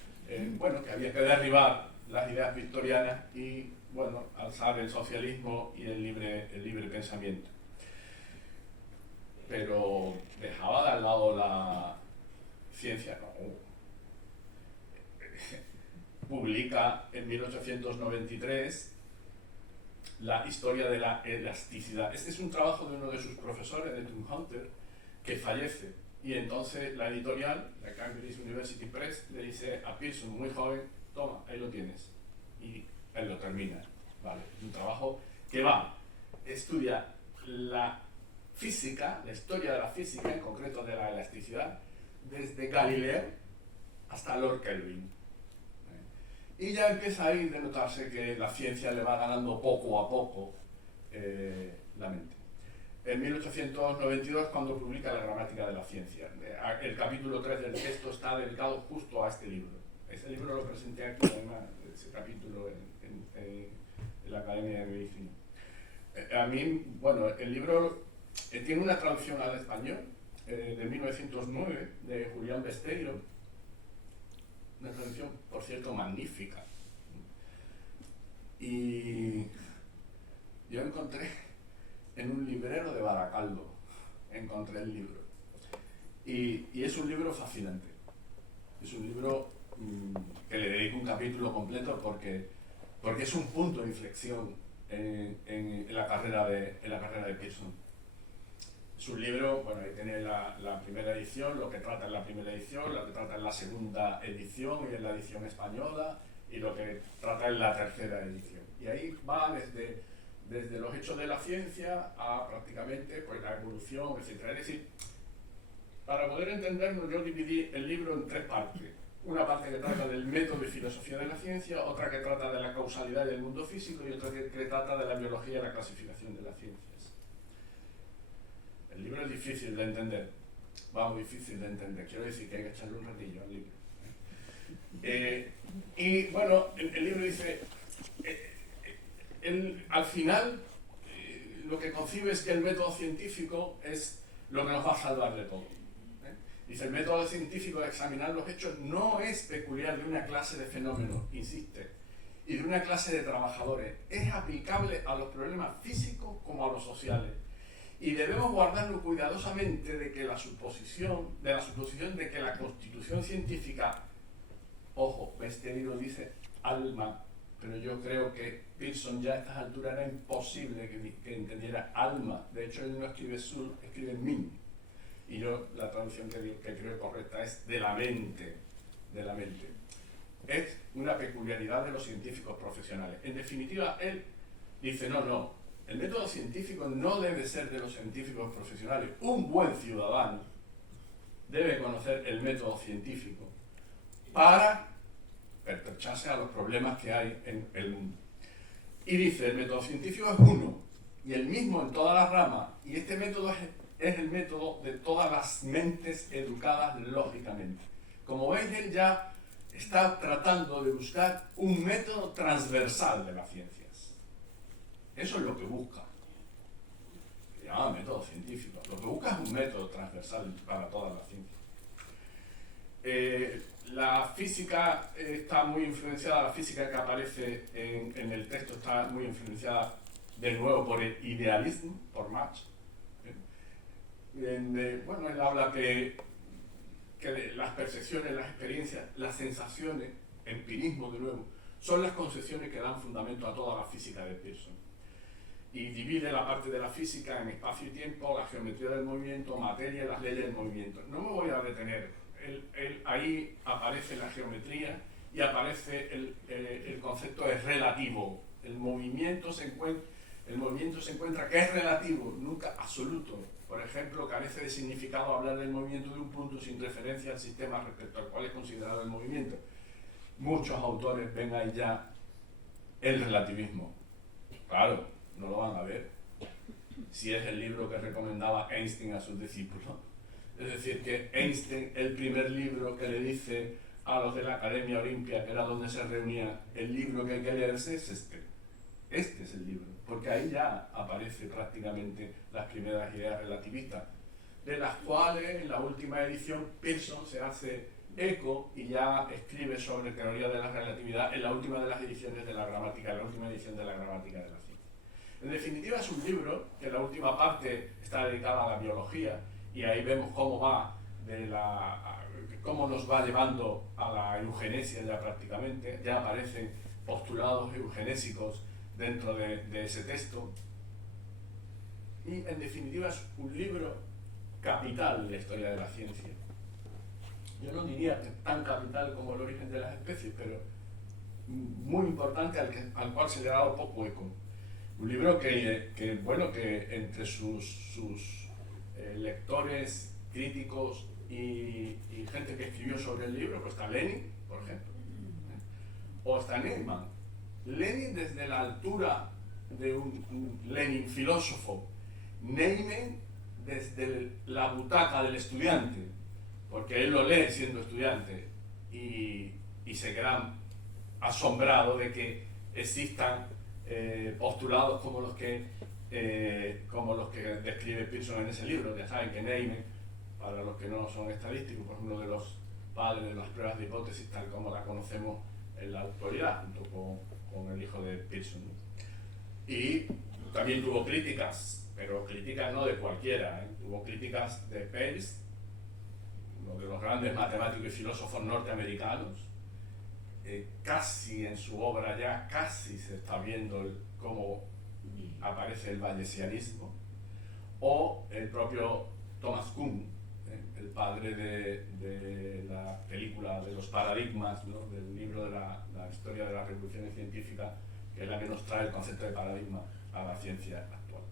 bueno, que había que derribar las ideas victorianas y, bueno, alzar el socialismo y el libre pensamiento. Pero dejaba de al lado la ciencia, ¿no? Publica en 1893 la historia de la elasticidad. Este es un trabajo de uno de sus profesores, de Tom Hunter, que fallece, y entonces la editorial, la Cambridge University Press, le dice a Pearson, muy joven, toma, ahí lo tienes, y él lo termina. ¿Vale? Un trabajo que estudia la física, la historia de la física, en concreto de la elasticidad, desde Galileo hasta Lord Kelvin. Y ya empieza ahí de notarse que la ciencia le va ganando poco a poco la mente. En 1892, cuando publica La gramática de la ciencia, el capítulo 3 del texto está dedicado justo a este libro. Ese libro lo presenté aquí, además, ese capítulo en la Academia de Medicina. A mí, bueno, el libro tiene una traducción al español de 1909 de Julián Besteiro, una traducción, por cierto, magnífica. Y yo encontré en un librero de Baracaldo, encontré el libro. Y es un libro fascinante. Es un libro que le dedico un capítulo completo porque es un punto de inflexión en la carrera de Pearson. Es un libro, bueno, ahí tiene la primera edición, lo que trata en la primera edición, lo que trata en la segunda edición y en la edición española, y lo que trata en la tercera edición. Y ahí va desde los hechos de la ciencia a prácticamente pues, la evolución, etc. Es decir, para poder entenderlo, yo dividí el libro en tres partes. Una parte que trata del método y filosofía de la ciencia, otra que trata de la causalidad del mundo físico, y otra que trata de la biología y la clasificación de las ciencias. El libro es difícil de entender, muy difícil de entender, quiero decir que hay que echarle un ratillo al libro. Y bueno, el libro dice, al final, lo que concibe es que el método científico es lo que nos va a salvar de todo. Dice, el método científico de examinar los hechos no es peculiar de una clase de fenómenos, insiste, y de una clase de trabajadores. Es aplicable a los problemas físicos como a los sociales. Y debemos guardarlo cuidadosamente de la suposición de que la constitución científica, ojo, Besteiro dice alma, pero yo creo que Pearson ya a estas alturas era imposible que entendiera alma. De hecho, él no escribe soul, escribe min. Y yo, la traducción que creo correcta es de la mente, de la mente. Es una peculiaridad de los científicos profesionales. En definitiva, él dice, no, el método científico no debe ser de los científicos profesionales. Un buen ciudadano debe conocer el método científico para pertrecharse a los problemas que hay en el mundo. Y dice, el método científico es uno, y el mismo en todas las ramas, y este método es el método de todas las mentes educadas lógicamente. Como veis, él ya está tratando de buscar un método transversal de las ciencias. Eso es lo que busca. Se llama método científico. Lo que busca es un método transversal para todas las ciencias. La física está muy influenciada, la física que aparece en el texto está muy influenciada de nuevo por el idealismo, por Marx. Bueno, él habla que las percepciones, las experiencias, las sensaciones, empirismo de nuevo, son las concepciones que dan fundamento a toda la física de Pearson. Y divide la parte de la física en espacio y tiempo, la geometría del movimiento, materia y las leyes del movimiento. No me voy a detener. Ahí aparece la geometría y aparece el concepto de relativo El movimiento se encuentra que es relativo, nunca absoluto. Por ejemplo, carece de significado hablar del movimiento de un punto sin referencia al sistema respecto al cual es considerado el movimiento. Muchos autores ven ahí ya el relativismo. Claro, no lo van a ver si es el libro que recomendaba Einstein a sus discípulos. Es decir, que Einstein, el primer libro que le dice a los de la Academia Olimpia, que era donde se reunía, el libro que hay que leerse es este. Este es el libro, porque ahí ya aparecen prácticamente las primeras ideas relativistas, de las cuales en la última edición Pearson se hace eco y ya escribe sobre teoría de la relatividad en la última de las ediciones de la gramática, en la última edición de la gramática de la ciencia. En definitiva es un libro que en la última parte está dedicada a la biología y ahí vemos cómo va cómo nos va llevando a la eugenesia ya prácticamente, ya aparecen postulados eugenésicos dentro de ese texto. Y en definitiva es un libro capital de la historia de la ciencia. Yo no diría que tan capital como El origen de las especies, pero muy importante al cual se le ha dado poco eco. Un libro que entre sus lectores, críticos y gente que escribió sobre el libro, pues está Lenin, por ejemplo, o está Neyman. Lenin desde la altura de un Lenin filósofo, Neyman desde la butaca del estudiante, porque él lo lee siendo estudiante y se queda asombrado de que existan postulados como los que describe Pearson en ese libro. Ya saben que Neyman, para los que no son estadísticos, pues uno de los padres de las pruebas de hipótesis tal como la conocemos en la actualidad, junto con el hijo de Pearson. Y también tuvo críticas, pero críticas no de cualquiera, ¿eh? Tuvo críticas de Peirce, uno de los grandes matemáticos y filósofos norteamericanos. Casi en su obra ya casi se está viendo cómo aparece el bayesianismo, o el propio Thomas Kuhn, el padre de la película de los paradigmas, ¿no? Del libro de la historia de las revoluciones científicas, que es la que nos trae el concepto de paradigma a la ciencia actual.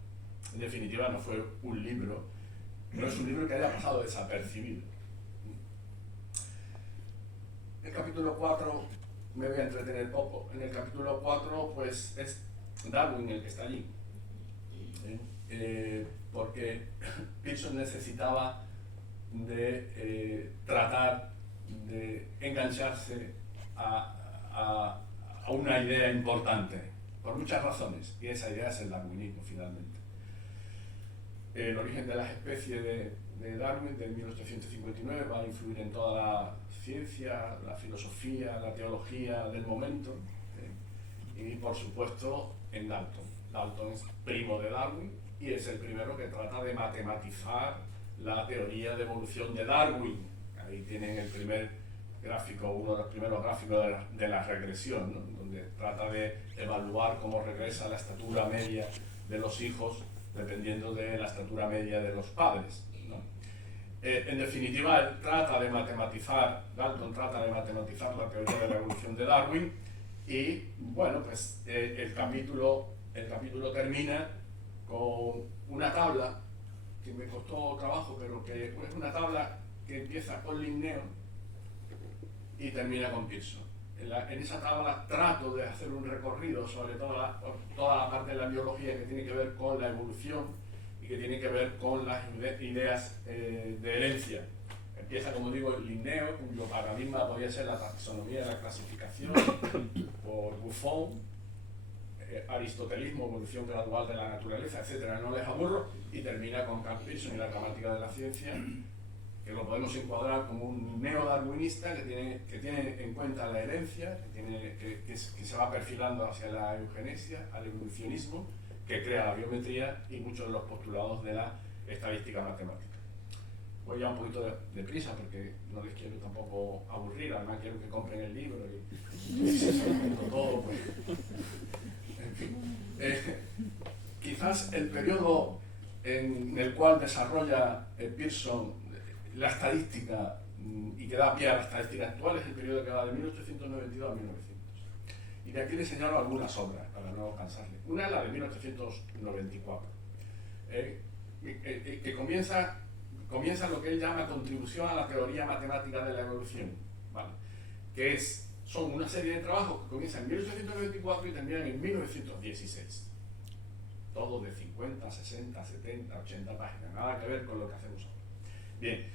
En definitiva, no es un libro que haya pasado desapercibido. El capítulo 4, me voy a entretener poco. En el capítulo 4, pues es Darwin el que está allí. Porque Pearson necesitaba de tratar de engancharse a una idea importante, por muchas razones, y esa idea es el darwinismo finalmente. El origen de las especies de Darwin, de 1859, va a influir en toda la ciencia, la filosofía, la teología del momento, y por supuesto en Dalton. Dalton es primo de Darwin y es el primero que trata de matematizar la teoría de evolución de Darwin. Ahí tienen el primer gráfico, uno de los primeros gráficos de la regresión, ¿no? Donde trata de evaluar cómo regresa la estatura media de los hijos dependiendo de la estatura media de los padres, ¿no? En definitiva, Dalton trata de matematizar la teoría de la evolución de Darwin y, bueno, pues el capítulo termina con una tabla que me costó trabajo, pero que es una tabla que empieza con Linneo y termina con Pearson. En esa tabla trato de hacer un recorrido sobre toda la parte de la biología que tiene que ver con la evolución y que tiene que ver con las ideas de herencia. Empieza, como digo, Linneo, cuyo paradigma podría ser la taxonomía de la clasificación, por Buffon, aristotelismo, evolución gradual de la naturaleza, etc. No les aburro, y termina con Carl Pearson y la gramática de la ciencia, que lo podemos encuadrar como un neodarwinista que tiene en cuenta la herencia, que se va perfilando hacia la eugenesia, al evolucionismo, que crea la biometría y muchos de los postulados de la estadística matemática. Voy ya un poquito de prisa porque no les quiero tampoco aburrir, además quiero que compren el libro y se lo todo, pues. En fin. Quizás el periodo en el cual desarrolla Pearson la estadística y que da pie a la estadística actual es el periodo que va de 1892 a 1900. Y de aquí le señalo algunas obras, para no cansarle. Una es la de 1894, que comienza lo que él llama contribución a la teoría matemática de la evolución, ¿vale? Que son una serie de trabajos que comienzan en 1894 y terminan en 1916. Todos de 50, 60, 70, 80 páginas, nada que ver con lo que hacemos ahora. Bien,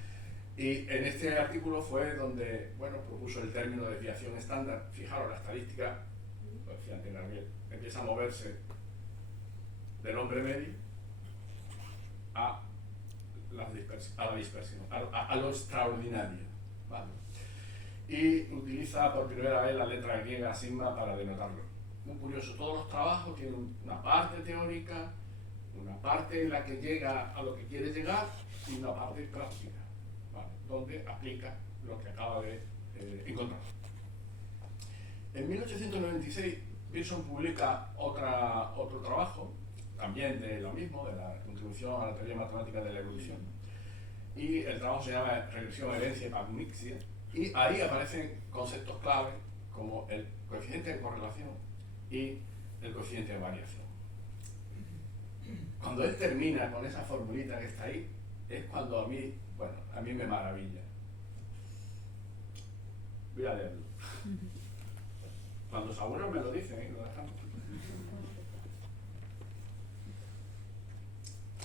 y en este artículo fue donde, bueno, propuso el término de desviación estándar. Fijaros, la estadística, lo decía antes Gabriel, empieza a moverse del hombre medio a la dispersión, a lo extraordinario, ¿vale? Y utiliza por primera vez la letra griega sigma para denotarlo. Muy curioso, todos los trabajos tienen una parte teórica, una parte en la que llega a lo que quiere llegar y una parte práctica, ¿vale? Donde aplica lo que acaba de encontrar. En 1896 Pearson publica otro trabajo, también de lo mismo, de la contribución a la teoría matemática de la evolución, y el trabajo se llama Regresión, Herencia y Pagmixia, y ahí aparecen conceptos clave como el coeficiente de correlación y el coeficiente de variación. Cuando él termina con esa formulita que está ahí, es cuando a mí me maravilla. Voy a leerlo. Cuando los abuelos me lo dicen, lo dejamos.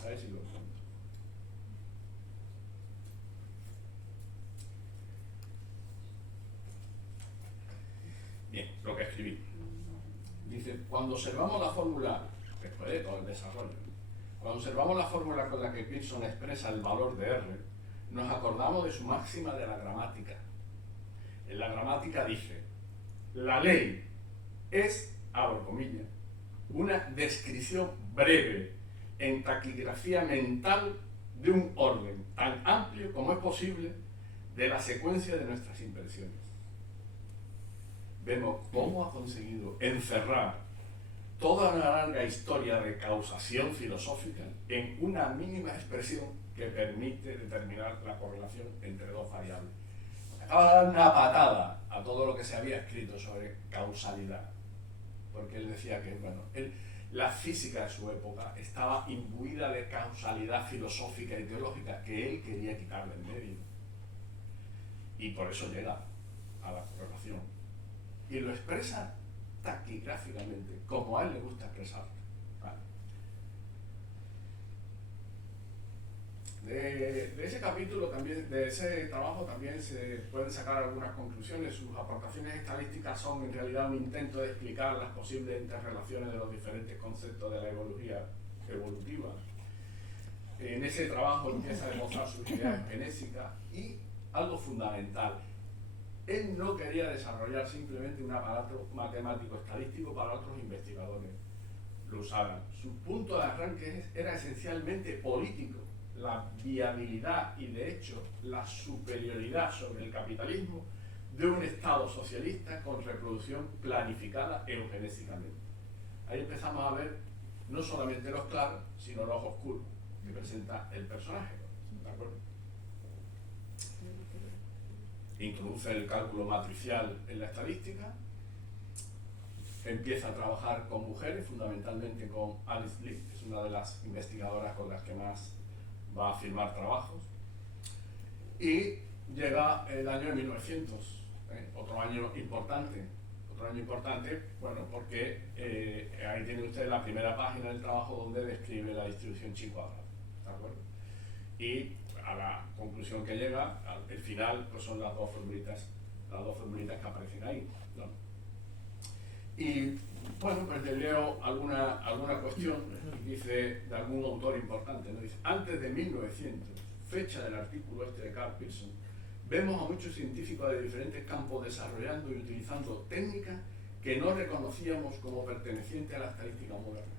A ver si lo encuentro. Bien, lo que escribí. Dice, cuando observamos la fórmula, después de todo el desarrollo, cuando observamos la fórmula con la que Pearson expresa el valor de R, nos acordamos de su máxima de la gramática. En la gramática dice, la ley es, abro comillas, una descripción breve en taquigrafía mental de un orden tan amplio como es posible de la secuencia de nuestras impresiones. Vemos cómo ha conseguido encerrar toda una larga historia de causación filosófica en una mínima expresión que permite determinar la correlación entre dos variables. Acaba de dar una patada a todo lo que se había escrito sobre causalidad, porque él decía que, la física de su época estaba imbuida de causalidad filosófica y teológica que él quería quitarle en medio. Y por eso llega a la correlación. Y lo expresa taquigráficamente, como a él le gusta expresar. ¿Vale? De ese capítulo también, de ese trabajo también se pueden sacar algunas conclusiones. Sus aportaciones estadísticas son en realidad un intento de explicar las posibles interrelaciones de los diferentes conceptos de la evolutiva. En ese trabajo empieza a demostrar sus ideas genésicas y algo fundamental. Él no quería desarrollar simplemente un aparato matemático estadístico para otros investigadores lo usaran. Su punto de arranque era esencialmente político, la viabilidad y de hecho la superioridad sobre el capitalismo de un Estado socialista con reproducción planificada eugenésicamente. Ahí empezamos a ver no solamente los claros, sino los oscuros que presenta el personaje. ¿De acuerdo? Introduce el cálculo matricial en la estadística, empieza a trabajar con mujeres, fundamentalmente con Alice Lee, que es una de las investigadoras con las que más va a firmar trabajos, y llega el año de 1900, otro año importante, porque ahí tiene usted la primera página del trabajo donde describe la distribución chi cuadrada, ¿de acuerdo? Y a la conclusión que llega, al final, pues son las dos formulitas que aparecen ahí, ¿no? Y pues le leo alguna cuestión, dice, de algún autor importante, ¿no? Dice, antes de 1900, fecha del artículo de Carl Pearson, vemos a muchos científicos de diferentes campos desarrollando y utilizando técnicas que no reconocíamos como pertenecientes a la estadística moderna.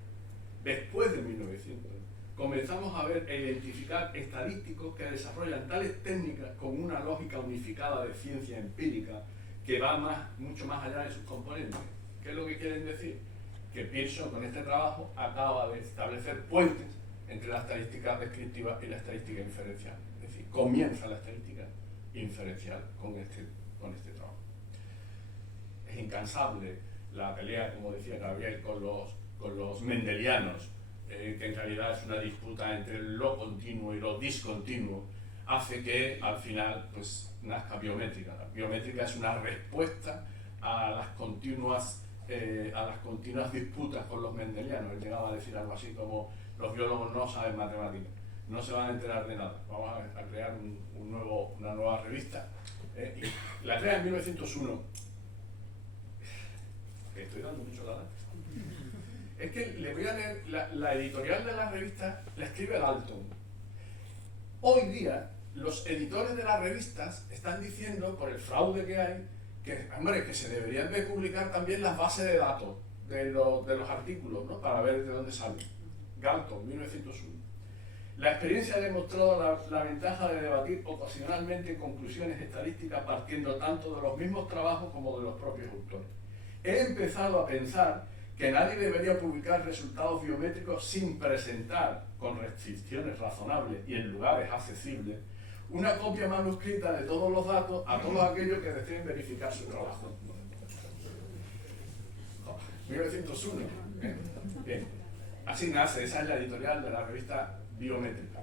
Después de 1900, comenzamos a ver e identificar estadísticos que desarrollan tales técnicas con una lógica unificada de ciencia empírica que va mucho más allá de sus componentes. ¿Qué es lo que quieren decir? Que Pearson con este trabajo acaba de establecer puentes entre la estadística descriptiva y la estadística inferencial. Es decir, comienza la estadística inferencial con este trabajo. Es incansable la pelea, como decía Gabriel, con los mendelianos, que en realidad es una disputa entre lo continuo y lo discontinuo, hace que al final pues nazca biométrica. La biométrica es una respuesta a las continuas disputas con los mendelianos. Él llegaba a decir algo así como: los biólogos no saben matemáticas, no se van a enterar de nada, vamos a crear una nueva revista. Y la crea en 1901. Estoy dando mucho la lata. Es que le voy a leer la editorial de la revista, la escribe Dalton. Hoy día los editores de las revistas están diciendo, por el fraude que hay, que, hombre, que se deberían de publicar también las bases de datos de los artículos, ¿no? Para ver de dónde salen. Galton, 1901. La experiencia ha demostrado la ventaja de debatir ocasionalmente conclusiones estadísticas partiendo tanto de los mismos trabajos como de los propios autores. He empezado a pensar que nadie debería publicar resultados biométricos sin presentar, con restricciones razonables y en lugares accesibles, una copia manuscrita de todos los datos a todos aquellos que deseen verificar su trabajo. 1901. Bien. Así nace, esa es la editorial de la revista Biométrica.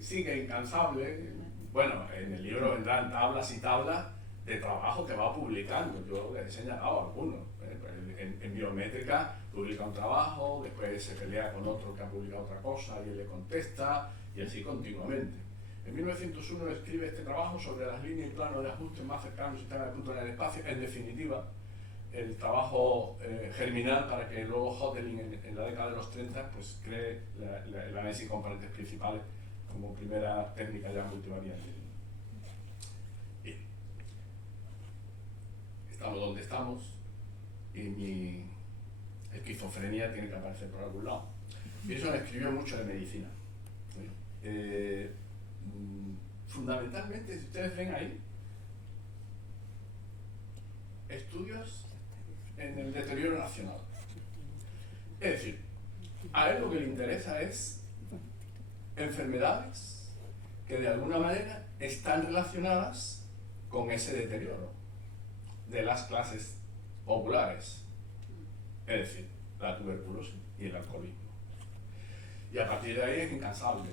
Sigue incansable. Bueno, en el libro vendrán tablas y tablas de trabajo que va publicando. Yo les he señalado algunos. En Biométrica publica un trabajo, después se pelea con otro que ha publicado otra cosa y él le contesta, y así continuamente. En 1901 escribe este trabajo sobre las líneas y planos de ajuste más cercanos al sistema de puntos en el espacio. En definitiva, el trabajo germinal para que luego Hotelling en la década de los 30 pues cree el análisis de componentes principales como primera técnica ya multivariante. Bien. Estamos donde estamos y mi esquizofrenia tiene que aparecer por algún lado. Pearson escribió mucho de medicina. Fundamentalmente, si ustedes ven ahí, estudios en el deterioro nacional. Es decir, a él lo que le interesa es enfermedades que de alguna manera están relacionadas con ese deterioro de las clases populares, es decir, la tuberculosis y el alcoholismo. Y a partir de ahí es incansable.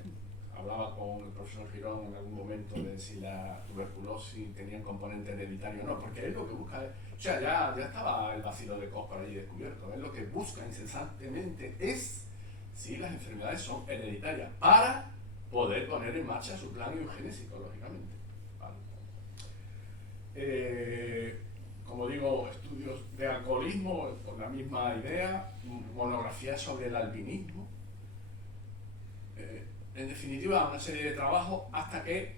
Hablaba con el profesor Girón en algún momento de si la tuberculosis tenía un componente hereditario o no, porque él lo que busca es, o sea, ya estaba el bacilo de Koch por allí descubierto. Él lo que busca incesantemente es si las enfermedades son hereditarias para poder poner en marcha su plan eugenésico, lógicamente. ¿Vale? Como digo, estudios de alcoholismo con la misma idea, monografías sobre el albinismo. En definitiva, una serie de trabajos hasta que,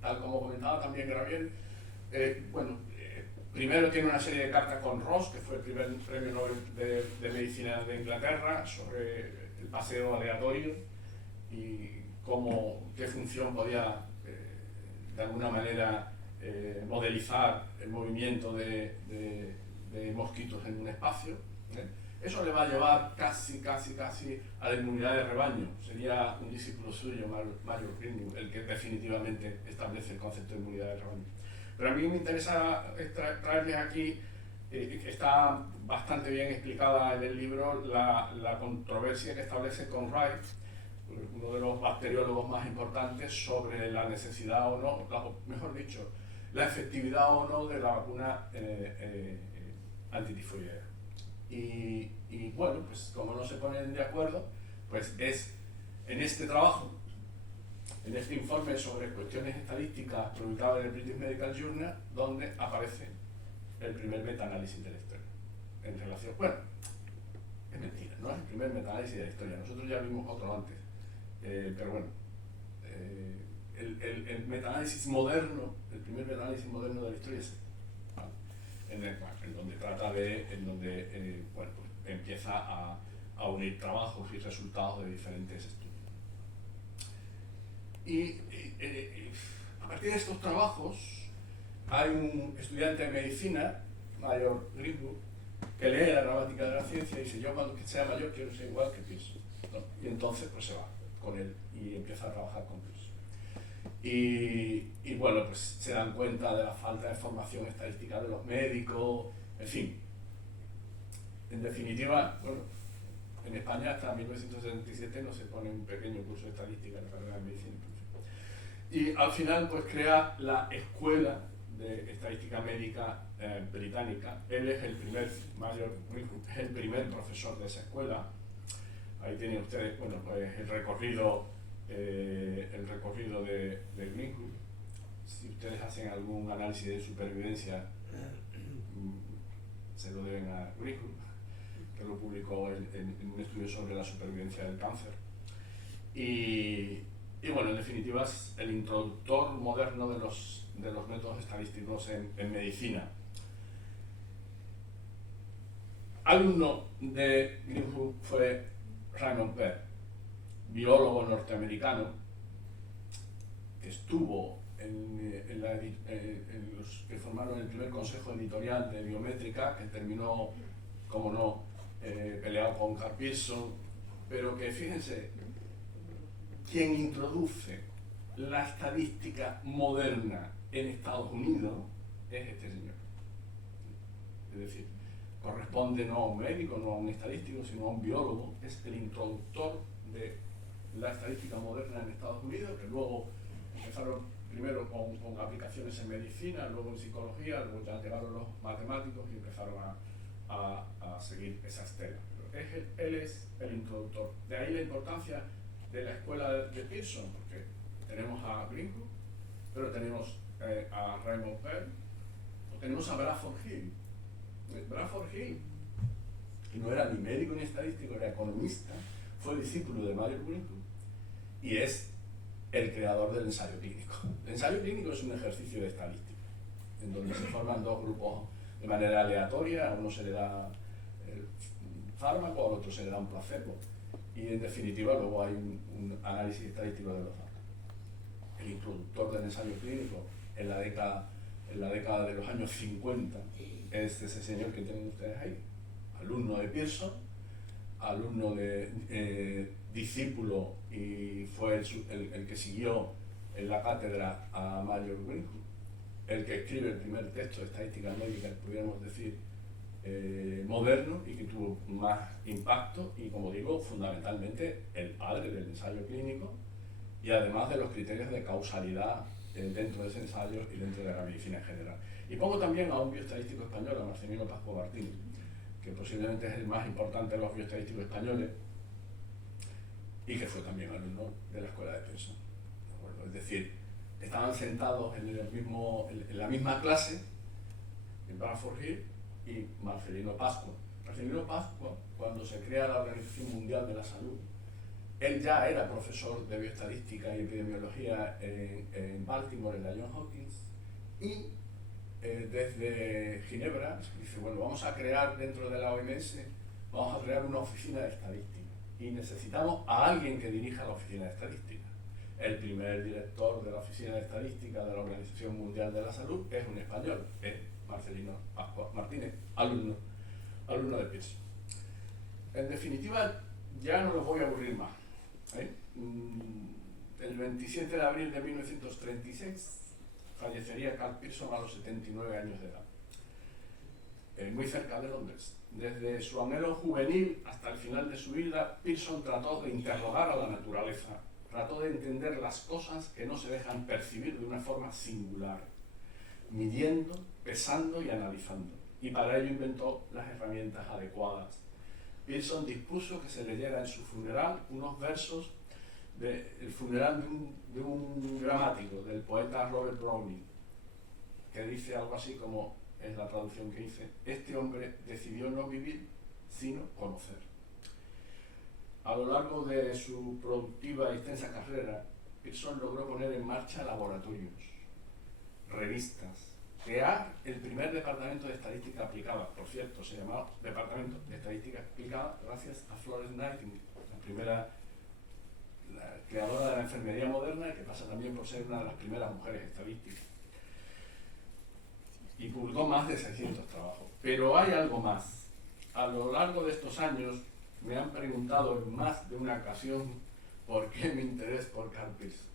tal como comentaba también Gabriel, primero tiene una serie de cartas con Ross, que fue el primer premio Nobel de Medicina de Inglaterra, sobre el paseo aleatorio y qué función podía, de alguna manera, modelizar el movimiento de mosquitos en un espacio. Eso le va a llevar casi a la inmunidad de rebaño. Sería un discípulo suyo, Mario Greenwood, el que definitivamente establece el concepto de inmunidad de rebaño. Pero a mí me interesa traerles aquí, está bastante bien explicada en el libro, la controversia que establece Conrad, uno de los bacteriólogos más importantes, sobre la necesidad o no, mejor dicho, la efectividad o no de la vacuna antitifoidea. Y bueno, pues como no se ponen de acuerdo, pues es en este trabajo, en este informe sobre cuestiones estadísticas publicado en el British Medical Journal, donde aparece el primer metaanálisis de la historia. En relación, bueno, es mentira, no es el primer metaanálisis de la historia, nosotros ya vimos otro antes, pero bueno, el metaanálisis moderno, el primer metaanálisis moderno de la historia es este. En donde trata pues empieza a unir trabajos y resultados de diferentes estudios. Y a partir de estos trabajos hay un estudiante de medicina, Mayor Greenwood, que lee la gramática de la ciencia y dice: yo cuando sea mayor quiero ser igual que Pearson, ¿no? Y entonces pues se va con él y empieza a trabajar con Pearson. Y bueno, pues se dan cuenta de la falta de formación estadística de los médicos, en fin, En definitiva, bueno, en España hasta 1977 no se pone un pequeño curso de estadística en la carrera de medicina. Y al final pues crea la Escuela de Estadística Médica Británica. Él es el primer, es el primer profesor de esa escuela. Ahí tienen ustedes, bueno, pues el recorrido de Greenwood. Si ustedes hacen algún análisis de supervivencia, se lo deben a Greenwood, que lo publicó en un estudio sobre la supervivencia del cáncer. Y bueno, en definitiva es el introductor moderno de los métodos estadísticos en medicina. Alumno de Greenwood fue Raymond Pear, biólogo norteamericano que estuvo en los que formaron el primer consejo editorial de Biométrica, que terminó, como no, peleado con Carl Pearson, pero que fíjense, quien introduce la estadística moderna en Estados Unidos es este señor. Es decir, corresponde no a un médico, no a un estadístico, sino a un biólogo. Es el introductor de la estadística moderna en Estados Unidos, que luego empezaron primero con aplicaciones en medicina, luego en psicología, luego ya llegaron los matemáticos y empezaron a seguir esa estela. Él es el introductor. De ahí la importancia de la escuela de Pearson, porque tenemos a Greenwood, pero tenemos a Raymond Pear, o tenemos a Bradford Hill. Bradford Hill, que no era ni médico ni estadístico, era economista, fue discípulo de Mario Greenwood y es el creador del ensayo clínico. El ensayo clínico es un ejercicio de estadística, en donde se forman dos grupos de manera aleatoria, a uno se le da el fármaco, al otro se le da un placebo, y en definitiva luego hay un análisis estadístico de los datos. El introductor del ensayo clínico en la década de los años 50 es ese señor que tienen ustedes ahí, alumno de Pearson, alumno de discípulo, y fue el que siguió en la cátedra a Mario Greenwood, el que escribe el primer texto de estadística médica, pudiéramos decir, moderno, y que tuvo más impacto, y como digo, fundamentalmente el padre del ensayo clínico, y además de los criterios de causalidad dentro de ese ensayo y dentro de la medicina en general. Y pongo también a un bioestadístico español, a Marcelino Pascua Martínez, que posiblemente es el más importante de los bioestadísticos españoles y que fue también alumno de la escuela de Pearson. Es decir, estaban sentados en la misma clase, en Bradford Hill y Marcelino Pascua. Marcelino Pascua, cuando se crea la Organización Mundial de la Salud, él ya era profesor de bioestadística y epidemiología en Baltimore, en la Johns Hopkins, y desde Ginebra dice, bueno, vamos a crear dentro de la OMS, vamos a crear una oficina de estadística y necesitamos a alguien que dirija la oficina de estadística. El primer director de la oficina de estadística de la Organización Mundial de la Salud es un español, es Marcelino Pascua Martínez, alumno de Pearson. En definitiva, ya no los voy a aburrir más. El 27 de abril de 1936 fallecería Carl Pearson a los 79 años de edad, muy cerca de Londres. Desde su anhelo juvenil hasta el final de su vida, Pearson trató de interrogar a la naturaleza, trató de entender las cosas que no se dejan percibir de una forma singular, midiendo, pesando y analizando. Y para ello inventó las herramientas adecuadas. Pearson dispuso que se leyera en su funeral unos versos del funeral de un gramático, del poeta Robert Browning, que dice algo así como, es la traducción que hice: este hombre decidió no vivir, sino conocer. A lo largo de su productiva y extensa carrera, Pearson logró poner en marcha laboratorios, revistas, crear el primer departamento de estadística aplicada. Por cierto, se llamaba Departamento de Estadística Aplicada gracias a Florence Nightingale, la creadora de la enfermería moderna, y que pasa también por ser una de las primeras mujeres estadísticas. Y publicó más de 600 trabajos. Pero hay algo más. A lo largo de estos años me han preguntado en más de una ocasión por qué mi interés por Carl Pearson.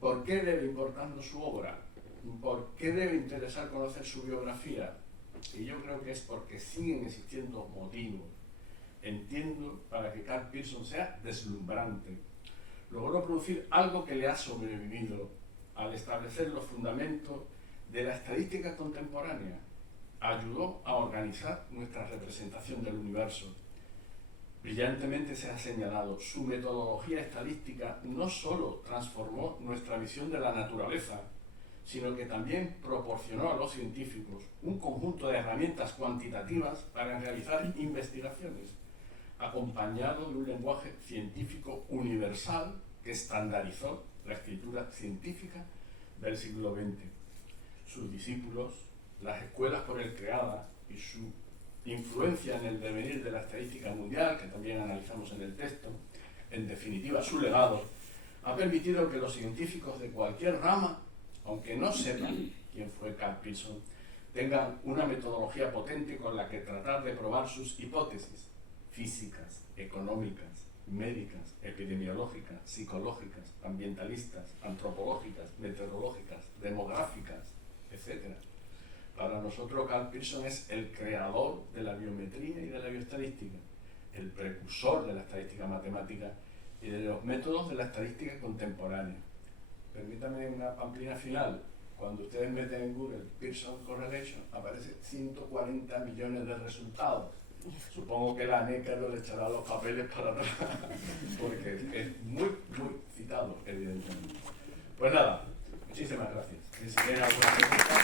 ¿Por qué debe importarnos su obra? ¿Por qué debe interesar conocer su biografía? Y yo creo que es porque siguen existiendo motivos. Entiendo para que Karl Pearson sea deslumbrante. Logró producir algo que le ha sobrevivido al establecer los fundamentos de la estadística contemporánea. Ayudó a organizar nuestra representación del universo. Brillantemente se ha señalado, su metodología estadística no solo transformó nuestra visión de la naturaleza, sino que también proporcionó a los científicos un conjunto de herramientas cuantitativas para realizar investigaciones, acompañado de un lenguaje científico universal que estandarizó la escritura científica del siglo XX. Sus discípulos, las escuelas por él creadas y su influencia en el devenir de la estadística mundial, que también analizamos en el texto, en definitiva su legado, ha permitido que los científicos de cualquier rama, aunque no sepan quién fue Karl Pearson, tengan una metodología potente con la que tratar de probar sus hipótesis físicas, económicas, médicas, epidemiológicas, psicológicas, ambientalistas, antropológicas, meteorológicas, demográficas, etc. Para nosotros Karl Pearson es el creador de la biometría y de la bioestadística, el precursor de la estadística matemática y de los métodos de la estadística contemporánea. Permítame una pamplina final. Cuando ustedes meten en Google Pearson Correlation, aparece 140 millones de resultados. Supongo que la NECA le echará los papeles para atrás, porque es muy citado, evidentemente. Pues nada, muchísimas gracias. Si tienen alguna pregunta.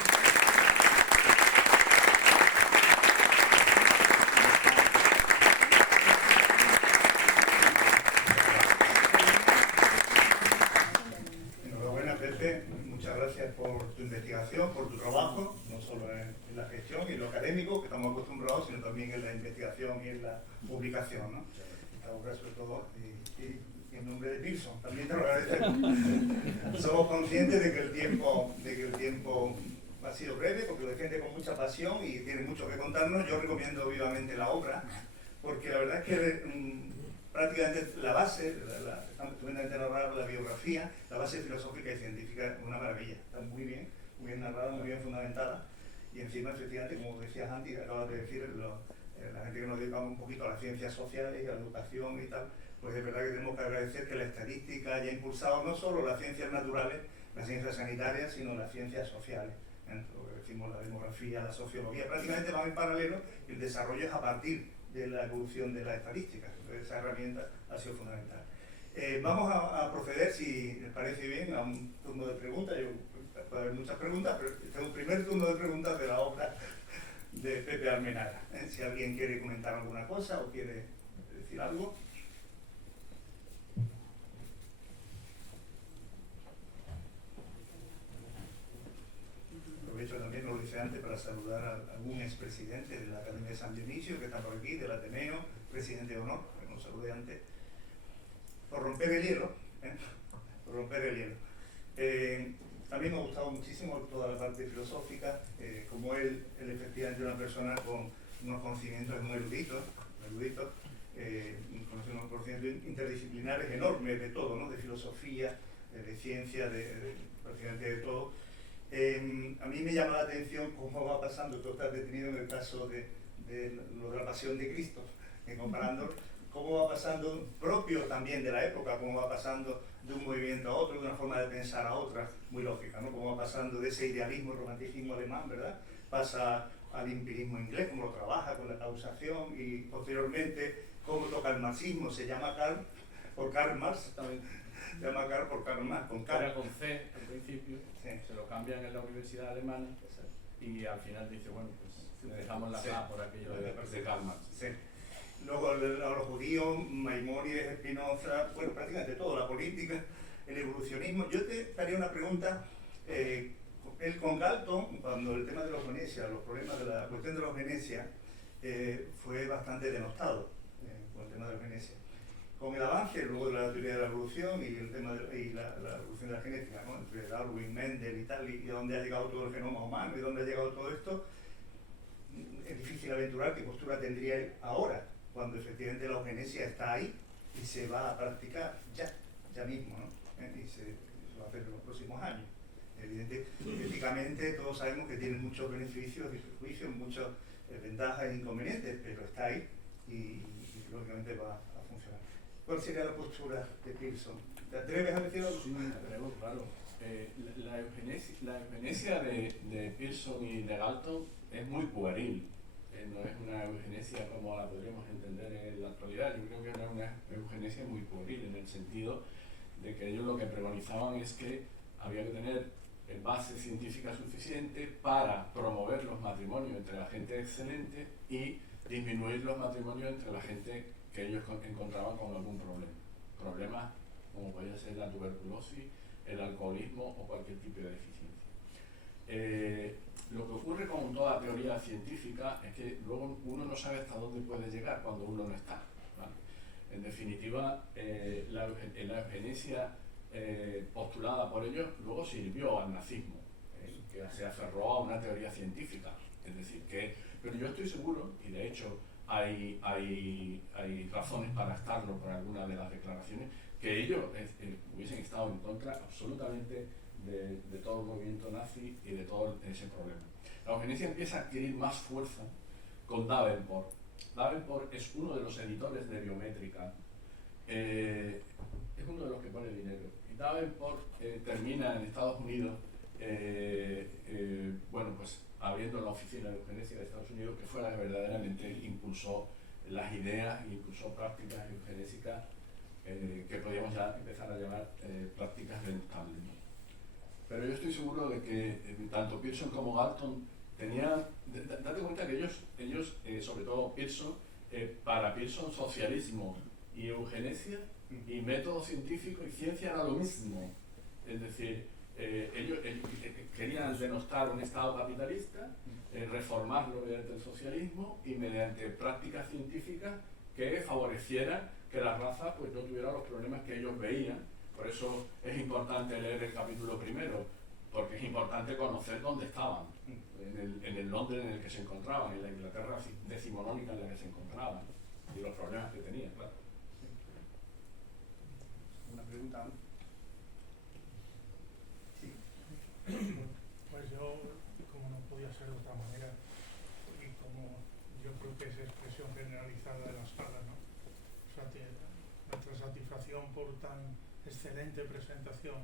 Muchas gracias por tu investigación, por tu trabajo, no solo en la gestión y en lo académico, que estamos acostumbrados, sino también en la investigación y en la publicación, ¿no? Ahora, sobre todo, y en nombre de Pearson, también te lo agradecemos. Somos conscientes de que el tiempo ha sido breve, porque lo defiende con mucha pasión y tiene mucho que contarnos. Yo recomiendo vivamente la obra, porque la verdad es que prácticamente la base, está estupendamente narrada la biografía, la base filosófica y científica es una maravilla, está muy bien narrada, muy bien fundamentada, y encima, efectivamente, como decías antes, acabas de decir, la gente que nos dedicamos un poquito a las ciencias sociales y a la educación y tal, pues es verdad que tenemos que agradecer que la estadística haya impulsado no solo las ciencias naturales, las ciencias sanitarias, sino las ciencias sociales. Lo que decimos, la demografía, la sociología, prácticamente van en paralelo, y el desarrollo es a partir de la evolución de la estadística. Entonces, esa herramienta ha sido fundamental. Vamos a proceder, si les parece bien, a un turno de preguntas. Puede haber muchas preguntas, pero este es un primer turno de preguntas de la obra de Pepe Almenara. Si alguien quiere comentar alguna cosa o quiere decir algo. Aprovecho también, lo hice antes, para saludar a algún expresidente de la Academia de San Dionisio, que está por aquí, del Ateneo, presidente de honor, que nos saludé antes, por romper el hielo, por romper el hielo. También me ha gustado muchísimo toda la parte filosófica, como él efectivamente es una persona con unos conocimientos muy eruditos, unos conocimientos interdisciplinares enormes de todo, ¿no? De filosofía, de ciencia, prácticamente de todo. A mí me llama la atención cómo va pasando, tú estás detenido en el caso de lo de la Pasión de Cristo, comparando cómo va pasando, propio también de la época, cómo va pasando de un movimiento a otro, de una forma de pensar a otra, muy lógica, ¿no? Cómo va pasando de ese idealismo, romanticismo alemán, ¿verdad? Pasa al empirismo inglés, cómo lo trabaja con la causación, y posteriormente cómo toca el marxismo. Se llama Karl por Karl Marx, se llama Karl por Karl Marx, con Karl. Era con C al principio, sí. Se lo cambian en la universidad alemana y al final dice, bueno, pues dejamos la K por aquello de Karl Marx. Sí. Luego a los judíos, Maimónides, Spinoza, bueno, prácticamente todo, la política, el evolucionismo. Yo te haría una pregunta, él con Galton, cuando el tema de los Venecia, los problemas de la cuestión de los Venecia, fue bastante denostado, con el tema de los Venecia. Con el avance luego de la teoría de la evolución y el tema y la evolución de la genética, ¿no? Entre Darwin, Mendel y tal, y dónde ha llegado todo el genoma humano y dónde ha llegado todo esto, es difícil aventurar qué postura tendría él ahora, cuando efectivamente la eugenesia está ahí y se va a practicar ya mismo, ¿no? Y se va a hacer en los próximos años. evidente. Éticamente todos sabemos que tiene muchos beneficios y perjuicios, muchas ventajas e inconvenientes, pero está ahí y lógicamente va a funcionar. ¿Cuál sería la postura de Pearson? ¿Te atreves a decir algo? Sí, me atrevo, claro. La eugenesia de Pearson y de Galton es muy pueril. No es una eugenesia como la podríamos entender en la actualidad. Yo creo que era una eugenesia muy pueril en el sentido de que ellos lo que preconizaban es que había que tener base científica suficiente para promover los matrimonios entre la gente excelente y disminuir los matrimonios entre la gente que ellos encontraban con algún problema. Problemas como podría ser la tuberculosis, el alcoholismo o cualquier tipo de deficiencia. Lo que ocurre con toda teoría científica es que luego uno no sabe hasta dónde puede llegar cuando uno no está, ¿vale? En definitiva, la eugenesia postulada por ellos luego sirvió al nazismo, que se aferró a una teoría científica. Es decir, pero yo estoy seguro, y de hecho hay razones para estarlo por alguna de las declaraciones, que ellos hubiesen estado en contra absolutamente de todo el movimiento nazi y de todo ese problema. La eugenesia empieza a adquirir más fuerza con Davenport. Davenport es uno de los editores de Biométrica, es uno de los que pone dinero. Y Davenport termina en Estados Unidos, bueno, pues abriendo la oficina de eugenesia de Estados Unidos, que fue la que verdaderamente impulsó las ideas e impulsó prácticas eugenésicas que podríamos ya empezar a llamar prácticas rentables, ¿no? Pero yo estoy seguro de que tanto Pearson como Galton tenían, date cuenta que ellos sobre todo Pearson, para Pearson socialismo y eugenesia y método científico y ciencia era lo mismo. Es decir, ellos querían denostar un Estado capitalista, reformarlo mediante el socialismo y mediante prácticas científicas que favorecieran que la raza pues, no tuviera los problemas que ellos veían. Por eso es importante leer el capítulo primero, porque es importante conocer dónde estaban, en el Londres en el que se encontraban, en la Inglaterra decimonónica en la que se encontraban, y los problemas que tenían, claro. ¿Una pregunta? Sí. Pues yo, como no podía ser de otra manera, y como yo creo que es expresión generalizada de la sala, ¿no? O sea, nuestra satisfacción por tan excelente presentación.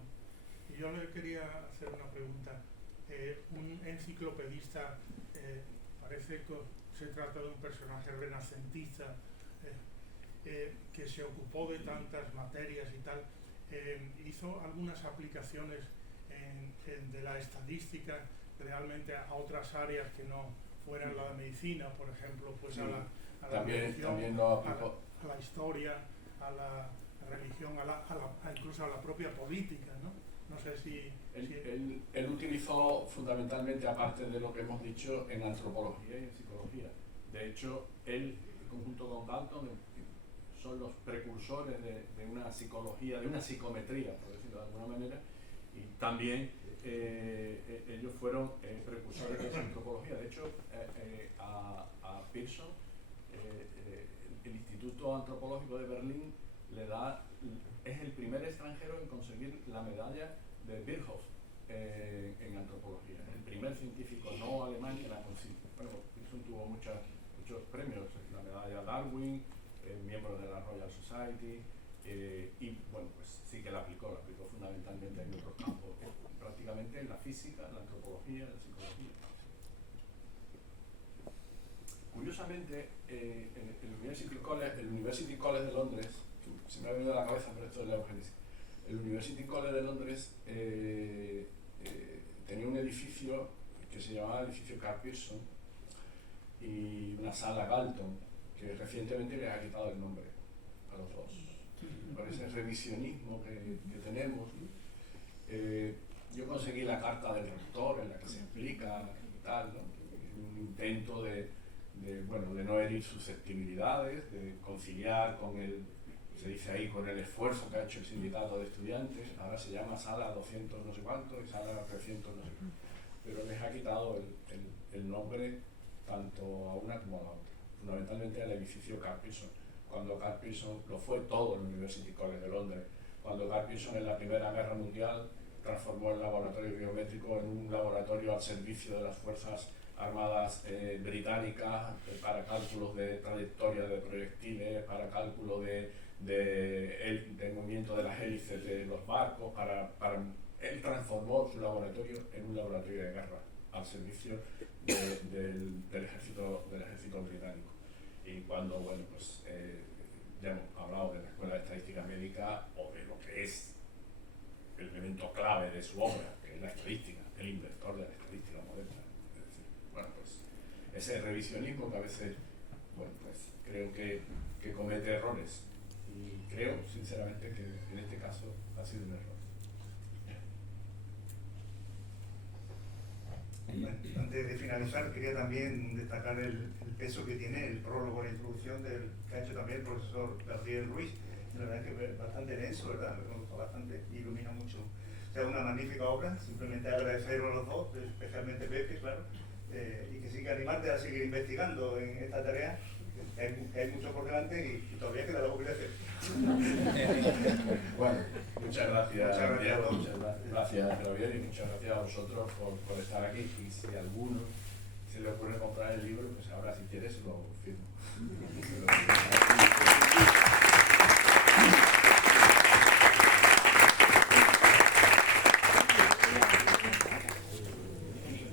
Y yo le quería hacer una pregunta. Un enciclopedista, parece que se trata de un personaje renacentista que se ocupó de tantas materias y tal, hizo algunas aplicaciones de la estadística realmente a otras áreas que no fueran la de medicina, por ejemplo, pues sí, a la religión, también lo aplicó. a la historia, a la religión, incluso a la propia política, ¿no? No sé si... Él utilizó fundamentalmente, aparte de lo que hemos dicho, en antropología y en psicología. De hecho, él, junto con Galton, son los precursores de una psicología, de una psicometría, por decirlo de alguna manera, y también ellos fueron precursores de esa antropología. De hecho, a Pearson, el Instituto Antropológico de Berlín es el primer extranjero en conseguir la medalla de Virchow en antropología. El primer científico no alemán que la consiguió. Bueno, Pearson tuvo muchos premios, la medalla Darwin, miembro de la Royal Society, y bueno, pues sí que la aplicó fundamentalmente en otros campos, prácticamente en la física, en la antropología, en la psicología. Curiosamente, el University College de Londres, se me ha venido a la cabeza, pero esto es la eugenesia. El University College de Londres tenía un edificio que se llamaba el edificio Carl Pearson y una sala Galton, que recientemente les ha quitado el nombre a los dos. Por ese revisionismo que tenemos, yo conseguí la carta del rector en la que se explica y tal, ¿no? Un intento de no herir susceptibilidades, de conciliar con se dice ahí, con el esfuerzo que ha hecho el sindicato de estudiantes. Ahora se llama sala 200 no sé cuánto y sala 300 no sé cuánto, pero les ha quitado el nombre tanto a una como a la otra, fundamentalmente al edificio Carl Pearson. Cuando Carl Pearson lo fue todo el University College de Londres, cuando Carl Pearson en la Primera Guerra Mundial transformó el laboratorio biométrico en un laboratorio al servicio de las Fuerzas Armadas británicas para cálculos de trayectoria de proyectiles, para cálculo de movimiento de las hélices de los barcos. Él transformó su laboratorio en un laboratorio de guerra al servicio del ejército británico. Y cuando, bueno, pues ya hemos hablado de la Escuela de Estadística Médica o de lo que es el elemento clave de su obra, que es la estadística, el inventor de la estadística moderna. Es decir, bueno, pues ese revisionismo que a veces, bueno, pues creo que comete errores, y creo sinceramente que en este caso ha sido un error. Antes de finalizar, quería también destacar el peso que tiene el prólogo, la introducción que ha hecho también el profesor Gabriel Ruiz. La verdad es que es bastante denso, ¿verdad? Me gusta bastante y ilumina mucho. O sea, una magnífica obra. Simplemente agradecer a los dos, especialmente Pepe, claro, y que sí que animarte a seguir investigando en esta tarea, que hay mucho por delante y todavía queda algo que hacer. Bueno, muchas gracias, Diego, muchas gracias Javier, y muchas gracias a vosotros por estar aquí. Y si a alguno se le ocurre comprar el libro, pues ahora si quieres lo firmo.